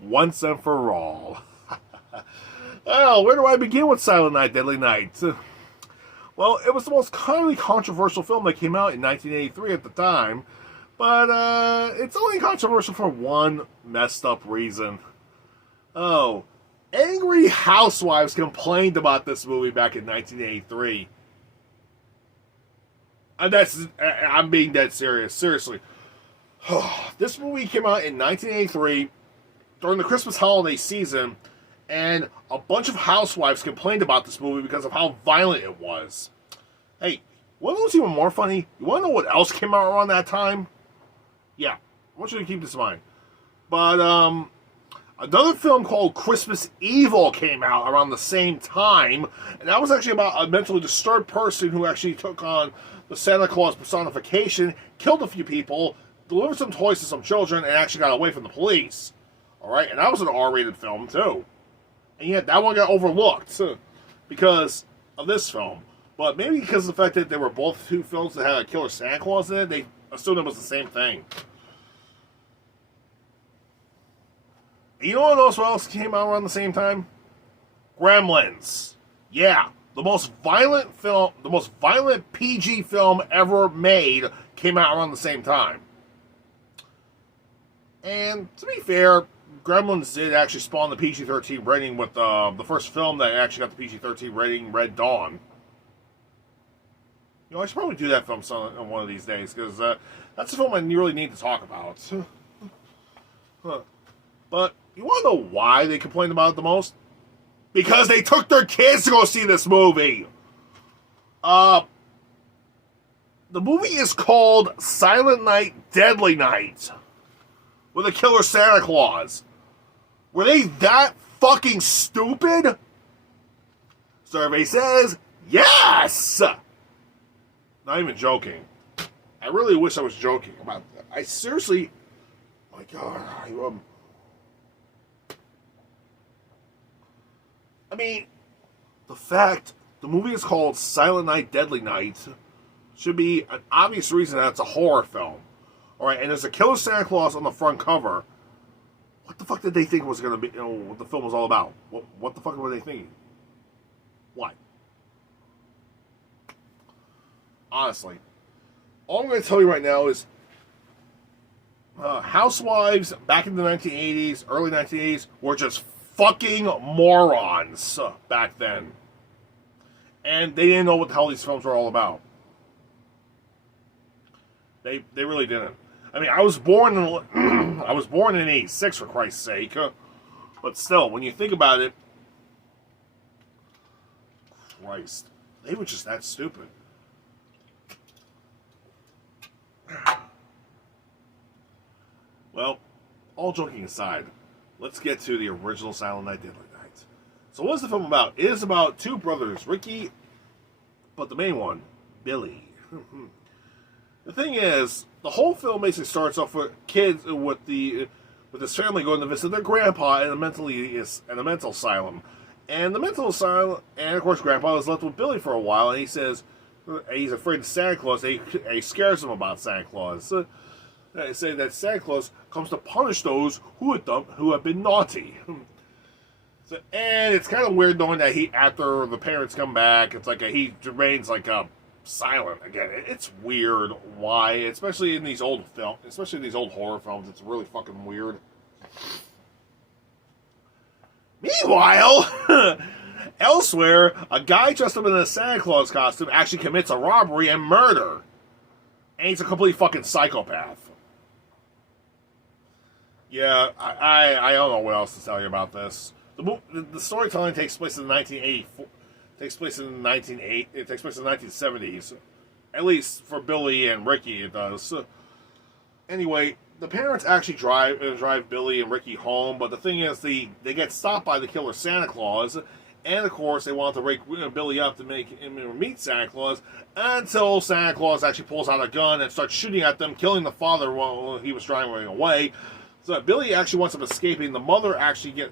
once and for all. Oh, where do I begin with Silent Night, Deadly Night? Well, it was the most highly controversial film that came out in 1983 at the time, but it's only controversial for one messed up reason. Oh, angry housewives complained about this movie back in 1983. And I'm being dead serious. Seriously. This movie came out in 1983 during the Christmas holiday season, and a bunch of housewives complained about this movie because of how violent it was. Hey, what was even more funny? You want to know what else came out around that time? Yeah, I want you to keep this in mind. But, another film called Christmas Evil came out around the same time, and that was actually about a mentally disturbed person who actually took on the Santa Claus personification, killed a few people, delivered some toys to some children, and actually got away from the police. Alright, and that was an R-rated film, too. And yet, that one got overlooked because of this film. But maybe because of the fact that they were both two films that had a killer Santa Claus in it, they assumed it was the same thing. You know what else came out around the same time? Gremlins. Yeah, the most violent film, the most violent PG film ever made came out around the same time. And to be fair, Gremlins did actually spawn the PG-13 rating with the first film that actually got the PG-13 rating, Red Dawn. You know, I should probably do that film on one of these days, because that's a film I really need to talk about. But you want to know why they complained about it the most? Because they took their kids to go see this movie. The movie is called Silent Night, Deadly Night, with a killer Santa Claus. Were they that fucking stupid? Survey says yes. Not even joking. I really wish I was joking about that. I seriously, my God, I mean, the fact the movie is called Silent Night, Deadly Night should be an obvious reason that it's a horror film. Alright, and there's a killer Santa Claus on the front cover. What the fuck did they think was going to be, what the film was all about? What the fuck were they thinking? What? Honestly, all I'm going to tell you right now is housewives back in the 1980s, early 1980s, were just fucking morons back then. And they didn't know what the hell these films were all about. They really didn't. I mean, I was born in '86, for Christ's sake. But still, when you think about it, Christ, they were just that stupid. Well, all joking aside, let's get to the original Silent Night, Deadly Night. So what is the film about? It is about two brothers, Ricky, but the main one, Billy. The thing is, the whole film basically starts off with kids with this family going to visit their grandpa in a mental asylum. And the mental asylum, and of course Grandpa is left with Billy for a while, and he says he's afraid of Santa Claus, and he scares him about Santa Claus. They say that Santa Claus comes to punish those who have been naughty. So, and it's kind of weird knowing that after the parents come back, it's like he remains silent again. It's weird why, especially in these old horror films. It's really fucking weird. Meanwhile, elsewhere, a guy dressed up in a Santa Claus costume actually commits a robbery and murder. And he's a complete fucking psychopath. Yeah, I don't know what else to tell you about this. The storytelling takes place in 1984. It takes place in the 1970s. At least for Billy and Ricky, it does. Anyway, the parents actually drive Billy and Ricky home, but the thing is, they get stopped by the killer Santa Claus, and of course, they want to wake Billy up to make him meet Santa Claus, until Santa Claus actually pulls out a gun and starts shooting at them, killing the father while he was driving away. So Billy actually wants him escaping. The mother actually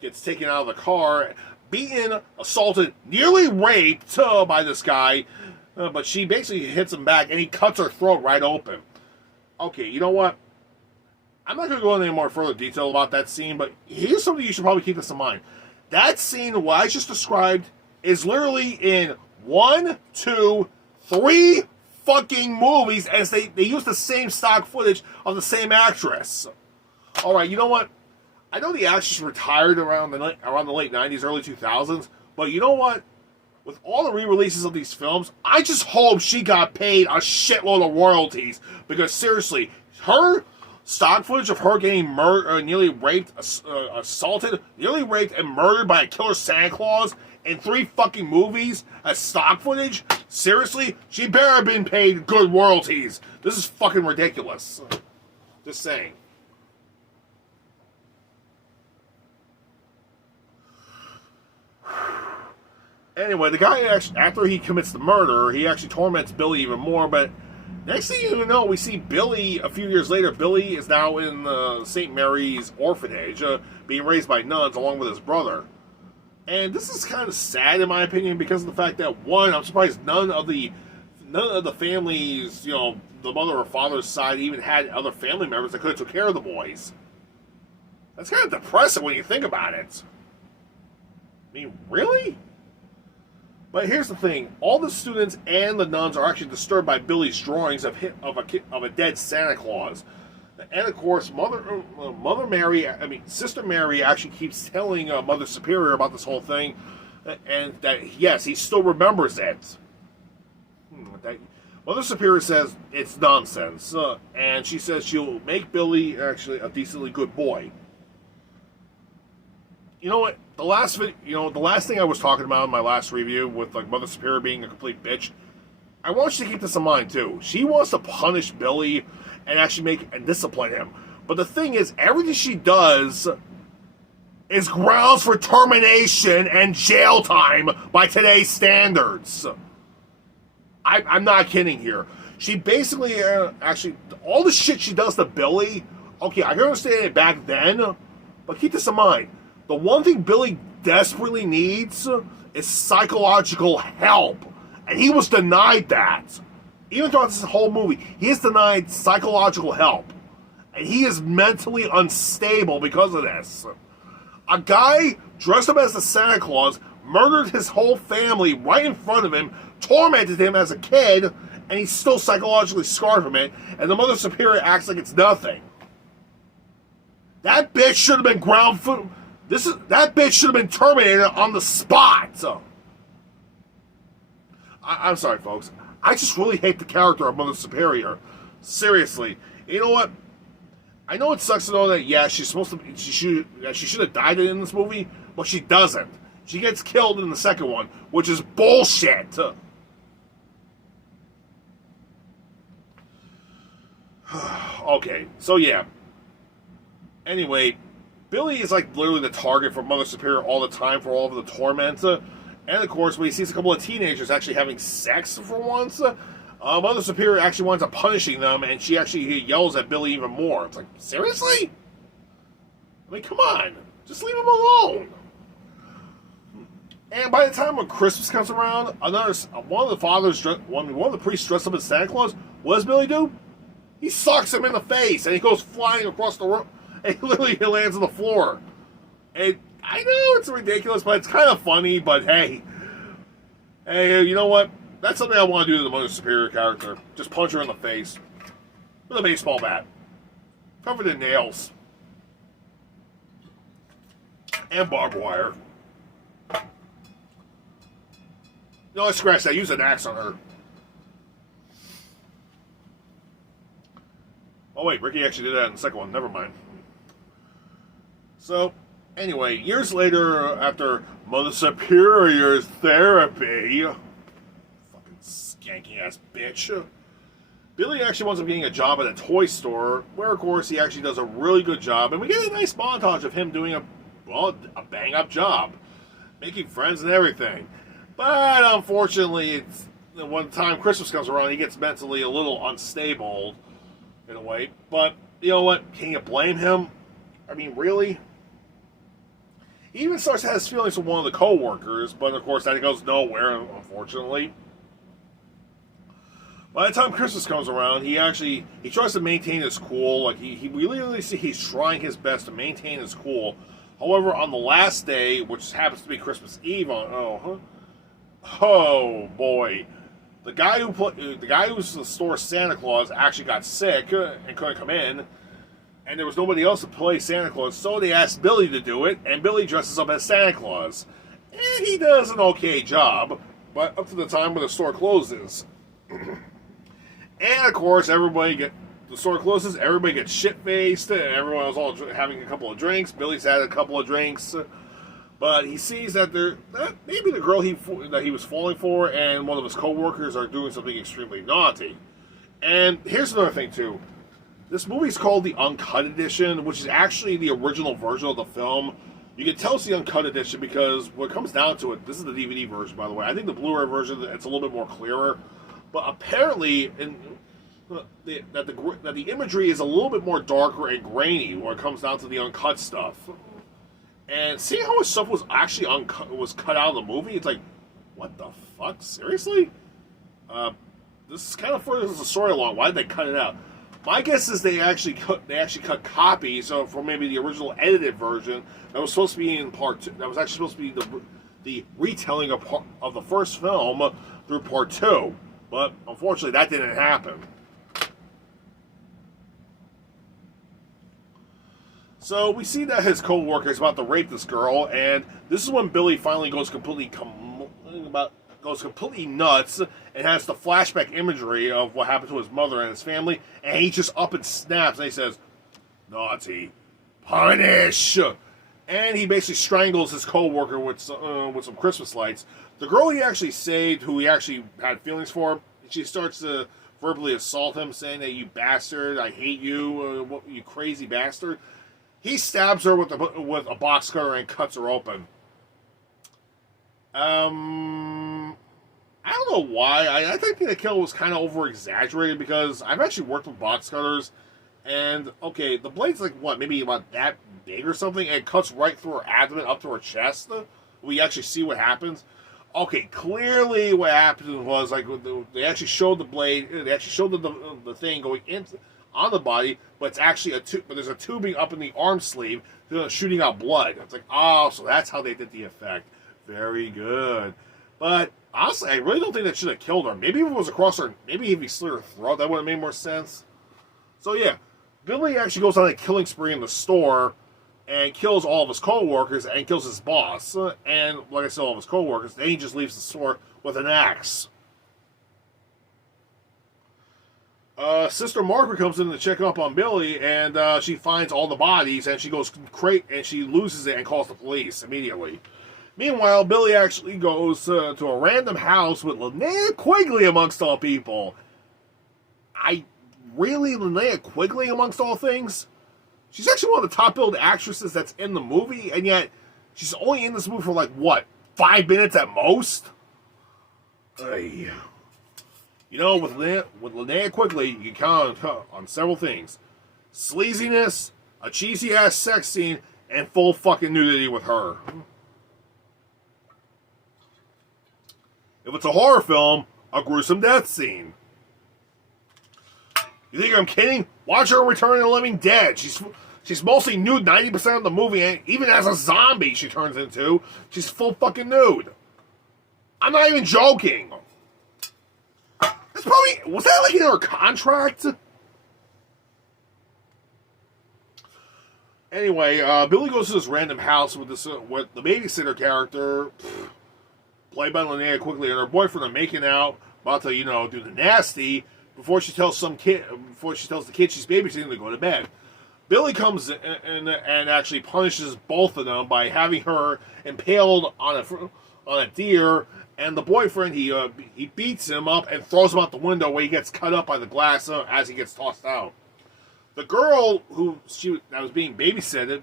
gets taken out of the car beaten, assaulted, nearly raped by this guy, but she basically hits him back, and he cuts her throat right open. Okay, you know what? I'm not going to go into any more further detail about that scene, but here's something you should probably keep this in mind. That scene, what I just described, is literally in 1, 2, 3 fucking movies, as they use the same stock footage of the same actress. Alright, you know what? I know the actress retired around the late 90s, early 2000s, but you know what? With all the re-releases of these films, I just hope she got paid a shitload of royalties, because seriously, her stock footage of her getting nearly raped, assaulted, nearly raped, and murdered by a killer Santa Claus in 3 fucking movies as stock footage? Seriously? She better have been paid good royalties. This is fucking ridiculous. Just saying. Anyway, the guy, actually, after he commits the murder, he actually torments Billy even more, but next thing you know, we see Billy, a few years later, Billy is now in St. Mary's orphanage, being raised by nuns along with his brother. And this is kind of sad, in my opinion, because of the fact that, one, I'm surprised none of the families, the mother or father's side even had other family members that could have took care of the boys. That's kind of depressing when you think about it. I mean, really? But here's the thing: all the students and the nuns are actually disturbed by Billy's drawings of a dead Santa Claus, and of course, Sister Mary actually keeps telling Mother Superior about this whole thing, and that yes, he still remembers it. Mother Superior says it's nonsense, and she says she'll make Billy actually a decently good boy. You know what? The last thing I was talking about in my last review with Mother Superior being a complete bitch, I want you to keep this in mind too. She wants to punish Billy and actually discipline him. But the thing is, everything she does is grounds for termination and jail time by today's standards. I'm not kidding here. She basically, actually, all the shit she does to Billy, okay, I can understand it back then, but keep this in mind. The one thing Billy desperately needs is psychological help. And he was denied that. Even throughout this whole movie, he is denied psychological help. And he is mentally unstable because of this. A guy dressed up as the Santa Claus murdered his whole family right in front of him, tormented him as a kid, and he's still psychologically scarred from it, and the Mother Superior acts like it's nothing. That bitch should have been that bitch should have been terminated on the spot. I'm sorry, folks. I just really hate the character of Mother Superior. Seriously. You know what? I know it sucks to know that, yeah, she should have died in this movie, but she doesn't. She gets killed in the second one, which is bullshit. Okay, so yeah. Anyway, Billy is literally the target for Mother Superior all the time for all of the torment. And of course, when he sees a couple of teenagers actually having sex for once, Mother Superior actually winds up punishing them, and she actually yells at Billy even more. It's like, seriously? I mean, come on. Just leave him alone. And by the time when Christmas comes around, one of the priests dressed up as Santa Claus, what does Billy do? He sucks him in the face, and he goes flying across the room, and he literally lands on the floor. And I know it's ridiculous, but it's kind of funny, but hey, you know what? That's something I want to do to the Mother Superior character. Just punch her in the face with a baseball bat. Covered in nails. And barbed wire. No, I scratched that. Use an axe on her. Oh wait, Ricky actually did that in the second one. Never mind. So, anyway, years later, after Mother Superior's therapy, fucking skanky ass bitch, Billy actually winds up getting a job at a toy store, where of course he actually does a really good job, and we get a nice montage of him doing a bang up job, making friends and everything. But unfortunately, when time Christmas comes around, he gets mentally a little unstable, in a way. But you know what? Can you blame him? I mean, really? He even starts to have his feelings for one of the co-workers, but of course that goes nowhere, unfortunately. By the time Christmas comes around, he tries to maintain his cool. Like he really see he's trying his best to maintain his cool. However, on the last day, which happens to be Christmas Eve, oh boy, the guy who's the store Santa Claus actually got sick and couldn't come in, and there was nobody else to play Santa Claus, so they asked Billy to do it, and Billy dresses up as Santa Claus, and he does an okay job, but up to the time when the store closes. And of course, the store closes, everybody gets shit-faced, everyone was all having a couple of drinks, Billy's had a couple of drinks, but he sees that maybe the girl that he was falling for and one of his co-workers are doing something extremely naughty. And here's another thing, too. This movie's called the Uncut Edition, which is actually the original version of the film. You can tell it's the Uncut Edition because when it comes down to it, this is the DVD version, by the way. I think the Blu-ray version, it's a little bit more clearer. But apparently, that the imagery is a little bit more darker and grainy when it comes down to the uncut stuff. And seeing how much stuff was actually was cut out of the movie, it's like, what the fuck? Seriously? This is kind of furthers the story along. Why did they cut it out? My guess is they actually cut copies from maybe the original edited version that was supposed to be in part 2. That was actually supposed to be the retelling of the first film through part 2. But unfortunately, that didn't happen. So we see that his co-worker is about to rape this girl, and this is when Billy finally goes completely nuts and has the flashback imagery of what happened to his mother and his family, and he just up and snaps and he says, "Naughty, punish!" And he basically strangles his co-worker with some Christmas lights. The girl he actually saved, who he actually had feelings for, she starts to verbally assault him, saying that, "You bastard, I hate you, you crazy bastard." He stabs her with a box cutter and cuts her open. I don't know why. I think the kill was kind of over-exaggerated because I've actually worked with box cutters, and, okay, the blade's like, what, maybe about that big or something, and it cuts right through her abdomen up to her chest. We actually see what happens. Okay, clearly what happened was, like, they actually showed the blade, they actually showed the thing going on the body, but it's actually but there's a tubing up in the arm sleeve shooting out blood. It's like, oh, so that's how they did the effect. Very good. But honestly, I really don't think that should have killed her. Maybe if it was across her, maybe if he slit her throat, that would have made more sense. So yeah, Billy actually goes on a killing spree in the store and kills all of his co-workers and kills his boss. And like I said, all of his co-workers. Then he just leaves the store with an axe. Sister Margaret comes in to check up on Billy, and she finds all the bodies, and she goes and she loses it and calls the police immediately. Meanwhile, Billy actually goes to a random house with Linnea Quigley amongst all people. Linnea Quigley amongst all things? She's actually one of the top-billed actresses that's in the movie, and yet she's only in this movie for, like, what, 5 minutes at most? You know, with Linnea Quigley, you can count on several things. Sleaziness, a cheesy-ass sex scene, and full fucking nudity with her. If it's a horror film, a gruesome death scene. You think I'm kidding? Watch her Return of the Living Dead. She's mostly nude 90% of the movie, and even as a zombie she turns into, she's full fucking nude. I'm not even joking. Was that like in her contract? Anyway, Billy goes to this random house with the babysitter character, played by Linnea Quigley, and her boyfriend are making out, about to, do the nasty, before she tells the kid she's babysitting to go to bed. Billy comes in and actually punishes both of them by having her impaled on a deer, and the boyfriend, he beats him up and throws him out the window where he gets cut up by the glass as he gets tossed out. The girl that was being babysitted,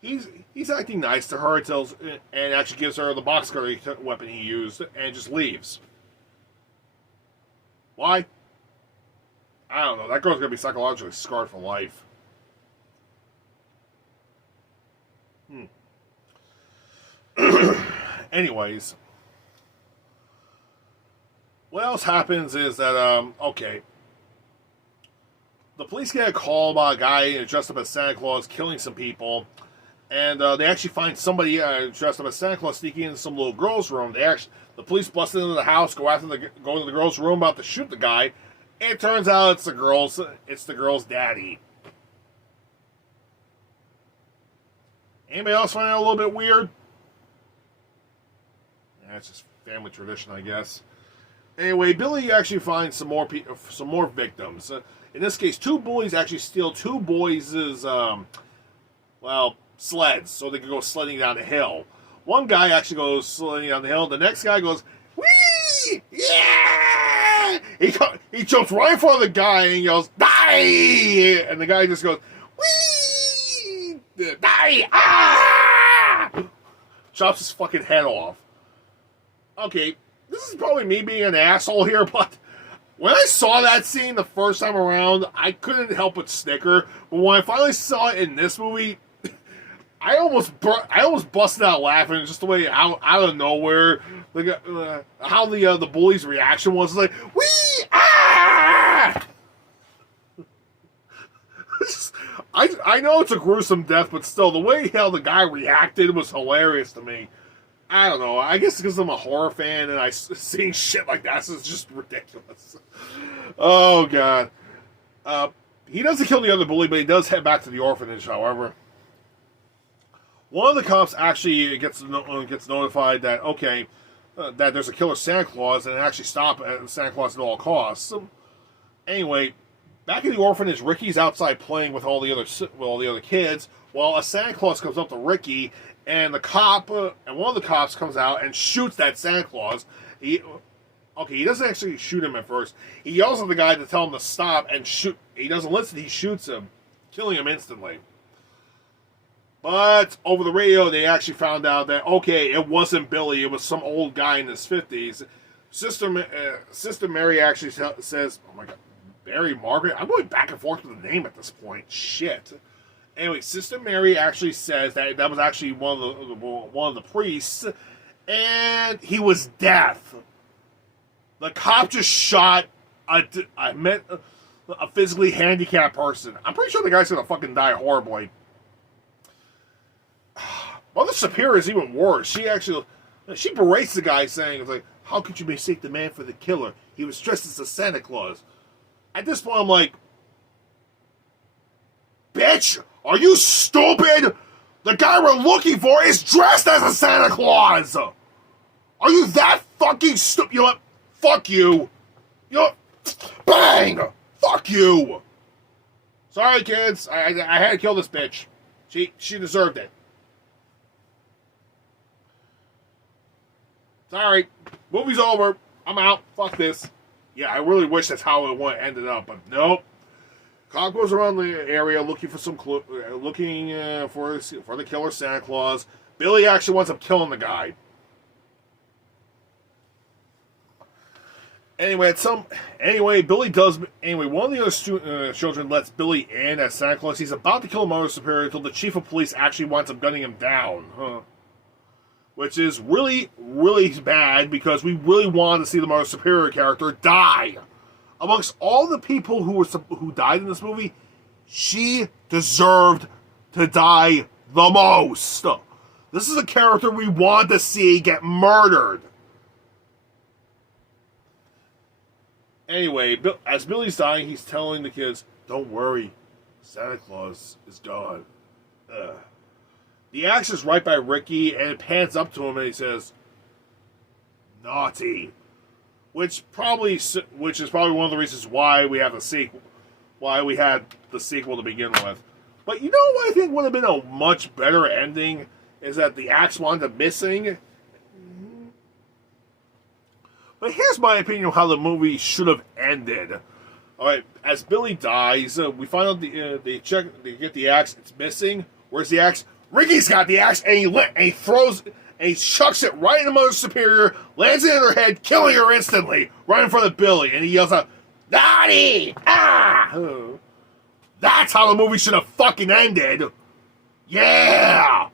he's acting nice to her and actually gives her the box cutter weapon he used and just leaves. Why? I don't know. That girl's going to be psychologically scarred for life. Anyways, what else happens is that, okay, the police get a call about a guy dressed up as Santa Claus killing some people, and they actually find somebody dressed up as Santa Claus sneaking into some little girl's room. The police bust into the house, go into the girl's room, about to shoot the guy, and it turns out it's the girl's daddy. Anybody else find that a little bit weird? Yeah, it's just family tradition, I guess. Anyway, Billy actually finds some more victims. In this case, two bullies actually steal two boys' sleds, so they can go sledding down the hill. One guy actually goes sledding down the hill. The next guy goes, "Whee! Yeah!" He jumps right in front of the guy and yells, "Die!" And the guy just goes, "Whee! Die! Ah!" Chops his fucking head off. Okay, this is probably me being an asshole here, but when I saw that scene the first time around, I couldn't help but snicker. But when I finally saw it in this movie, I almost busted out laughing, just the way out of nowhere, how the bully's reaction was like, "Wee! Ah!" I know it's a gruesome death, but still, the way how the guy reacted was hilarious to me. I don't know. I guess because I'm a horror fan and seeing shit like that is just ridiculous. Oh, God. He doesn't kill the other bully, but he does head back to the orphanage, however. One of the cops actually gets notified that, okay, that there's a killer Santa Claus, and actually stop Santa Claus at all costs. So, anyway, back in the orphanage, Ricky's outside playing with all the other kids, while a Santa Claus comes up to Ricky, and one of the cops comes out and shoots that Santa Claus. He doesn't actually shoot him at first. He yells at the guy to tell him to stop and shoot. He doesn't listen. He shoots him, killing him instantly. But over the radio, they actually found out that, okay, it wasn't Billy. It was some old guy in his 50s. Sister Mary actually says, oh my God, Mary Margaret? I'm going back and forth with the name at this point. Shit. Anyway, Sister Mary actually says that was actually one of the priests, and he was deaf. The cop just shot a physically handicapped person. I'm pretty sure the guy's gonna fucking die horribly. Mother Superior is even worse. She berates the guy, saying, like, "How could you mistake the man for the killer? He was dressed as a Santa Claus." At this point, I'm like, "Bitch, are you stupid? The guy we're looking for is dressed as a Santa Claus! Are you that fucking stupid? You know what? Fuck you. You know what? Bang! Fuck you! Sorry, kids. I had to kill this bitch. She deserved it. Sorry. Movie's over. I'm out. Fuck this. Yeah, I really wish that's how it ended up, but nope. Cop goes around the area looking for for the killer Santa Claus. Billy actually winds up killing the guy. Anyway, Billy does. Anyway, one of the other children lets Billy in as Santa Claus. He's about to kill Mother Superior until the chief of police actually winds up gunning him down. Which is really, really bad because we really wanted to see the Mother Superior character die. Amongst all the people who died in this movie, she deserved to die the most. This is a character we want to see get murdered. Anyway, as Billy's dying, he's telling the kids, "Don't worry, Santa Claus is gone." The axe is right by Ricky, and it pans up to him, and he says, "Naughty." Which is probably one of the reasons why we have why we had the sequel to begin with. But you know what I think would have been a much better ending is that the axe wound up missing. But here's my opinion of how the movie should have ended. All right, as Billy dies, we find out they get the axe. It's missing. Where's the axe? Ricky's got the axe, and he chucks it right into Mother Superior, lands it in her head, killing her instantly, right in front of Billy, and he yells out, "Naughty! Ah!" That's how the movie should have fucking ended. Yeah!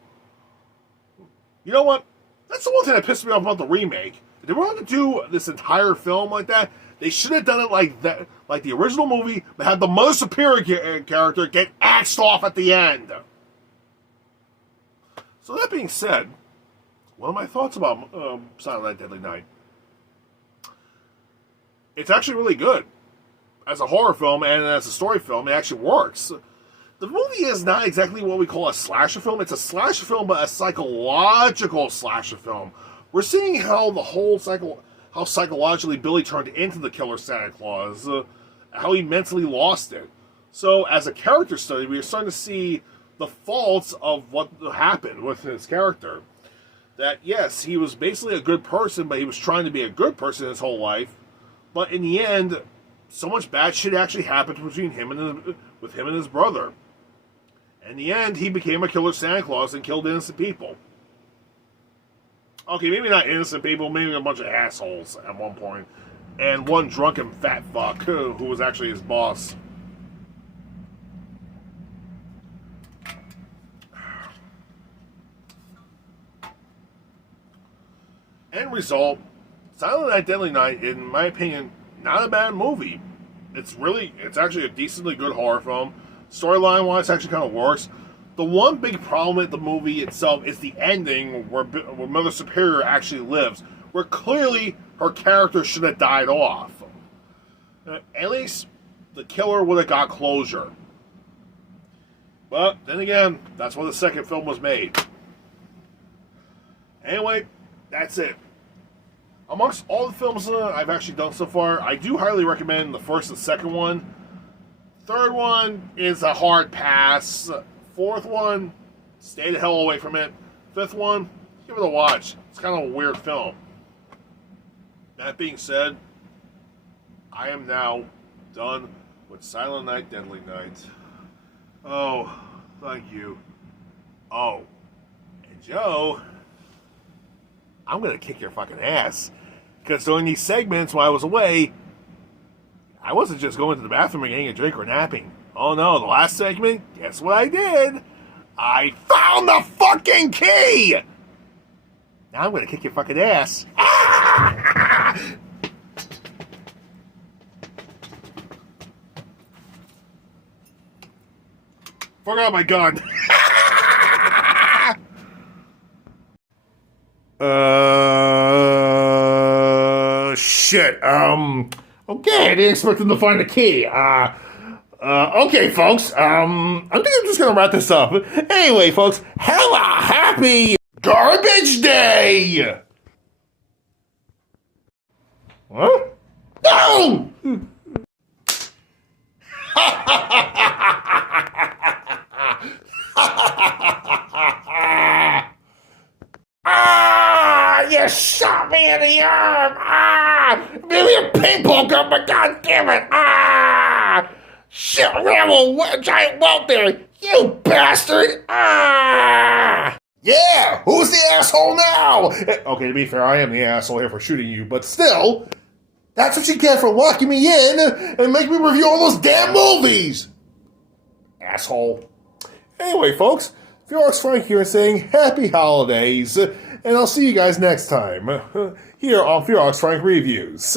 You know what? That's the one thing that pissed me off about the remake. If they wanted to do this entire film like that, they should have done it like that, like the original movie, but had the most superior character get axed off at the end. So that being said, what are my thoughts about Silent Night, Deadly Night? It's actually really good. As a horror film and as a story film, it actually works. The movie is not exactly what we call a slasher film. It's a slasher film, but a psychological slasher film. We're seeing how the whole how psychologically Billy turned into the killer Santa Claus, how he mentally lost it. So, as a character study, we are starting to see the faults of what happened with his character. That, yes, he was basically a good person, but he was trying to be a good person his whole life. But in the end, so much bad shit actually happened between him and with him and his brother. In the end, he became a killer Santa Claus and killed innocent people. Okay, maybe not innocent people, maybe a bunch of assholes at one point. And one drunken fat fuck who was actually his boss. End result, Silent Night, Deadly Night, in my opinion, not a bad movie. It's actually a decently good horror film. Storyline-wise, actually kind of works. The one big problem with the movie itself is the ending where Mother Superior actually lives, where clearly her character should have died off. At least the killer would have got closure. But then again, that's why the second film was made. Anyway, that's it. Amongst all the films I've actually done so far, I do highly recommend the first and second one. Third one is a hard pass. Fourth one, stay the hell away from it. Fifth one, give it a watch. It's kind of a weird film. That being said, I am now done with Silent Night, Deadly Night. Oh, thank you. Oh, and Joe, I'm going to kick your fucking ass. Because during these segments while I was away, I wasn't just going to the bathroom and getting a drink or napping. Oh no, the last segment, guess what I did? I found the fucking key! Now I'm going to kick your fucking ass. Forgot my gun. Shit. Okay, I didn't expect them to find the key. Okay, folks. I think I'm just gonna wrap this up. Anyway, folks, have a happy Garbage Day! What? No! You shot me in the arm! Maybe a paintball gun, but god damn it! Shit, ram a giant welt there! You bastard! Yeah! Who's the asshole now? Okay, to be fair, I am the asshole here for shooting you, but still, that's what you get for locking me in and making me review all those damn movies! Asshole. Anyway, folks, Fearox Frank here saying happy holidays. And I'll see you guys next time, here on Fearox Frank Reviews.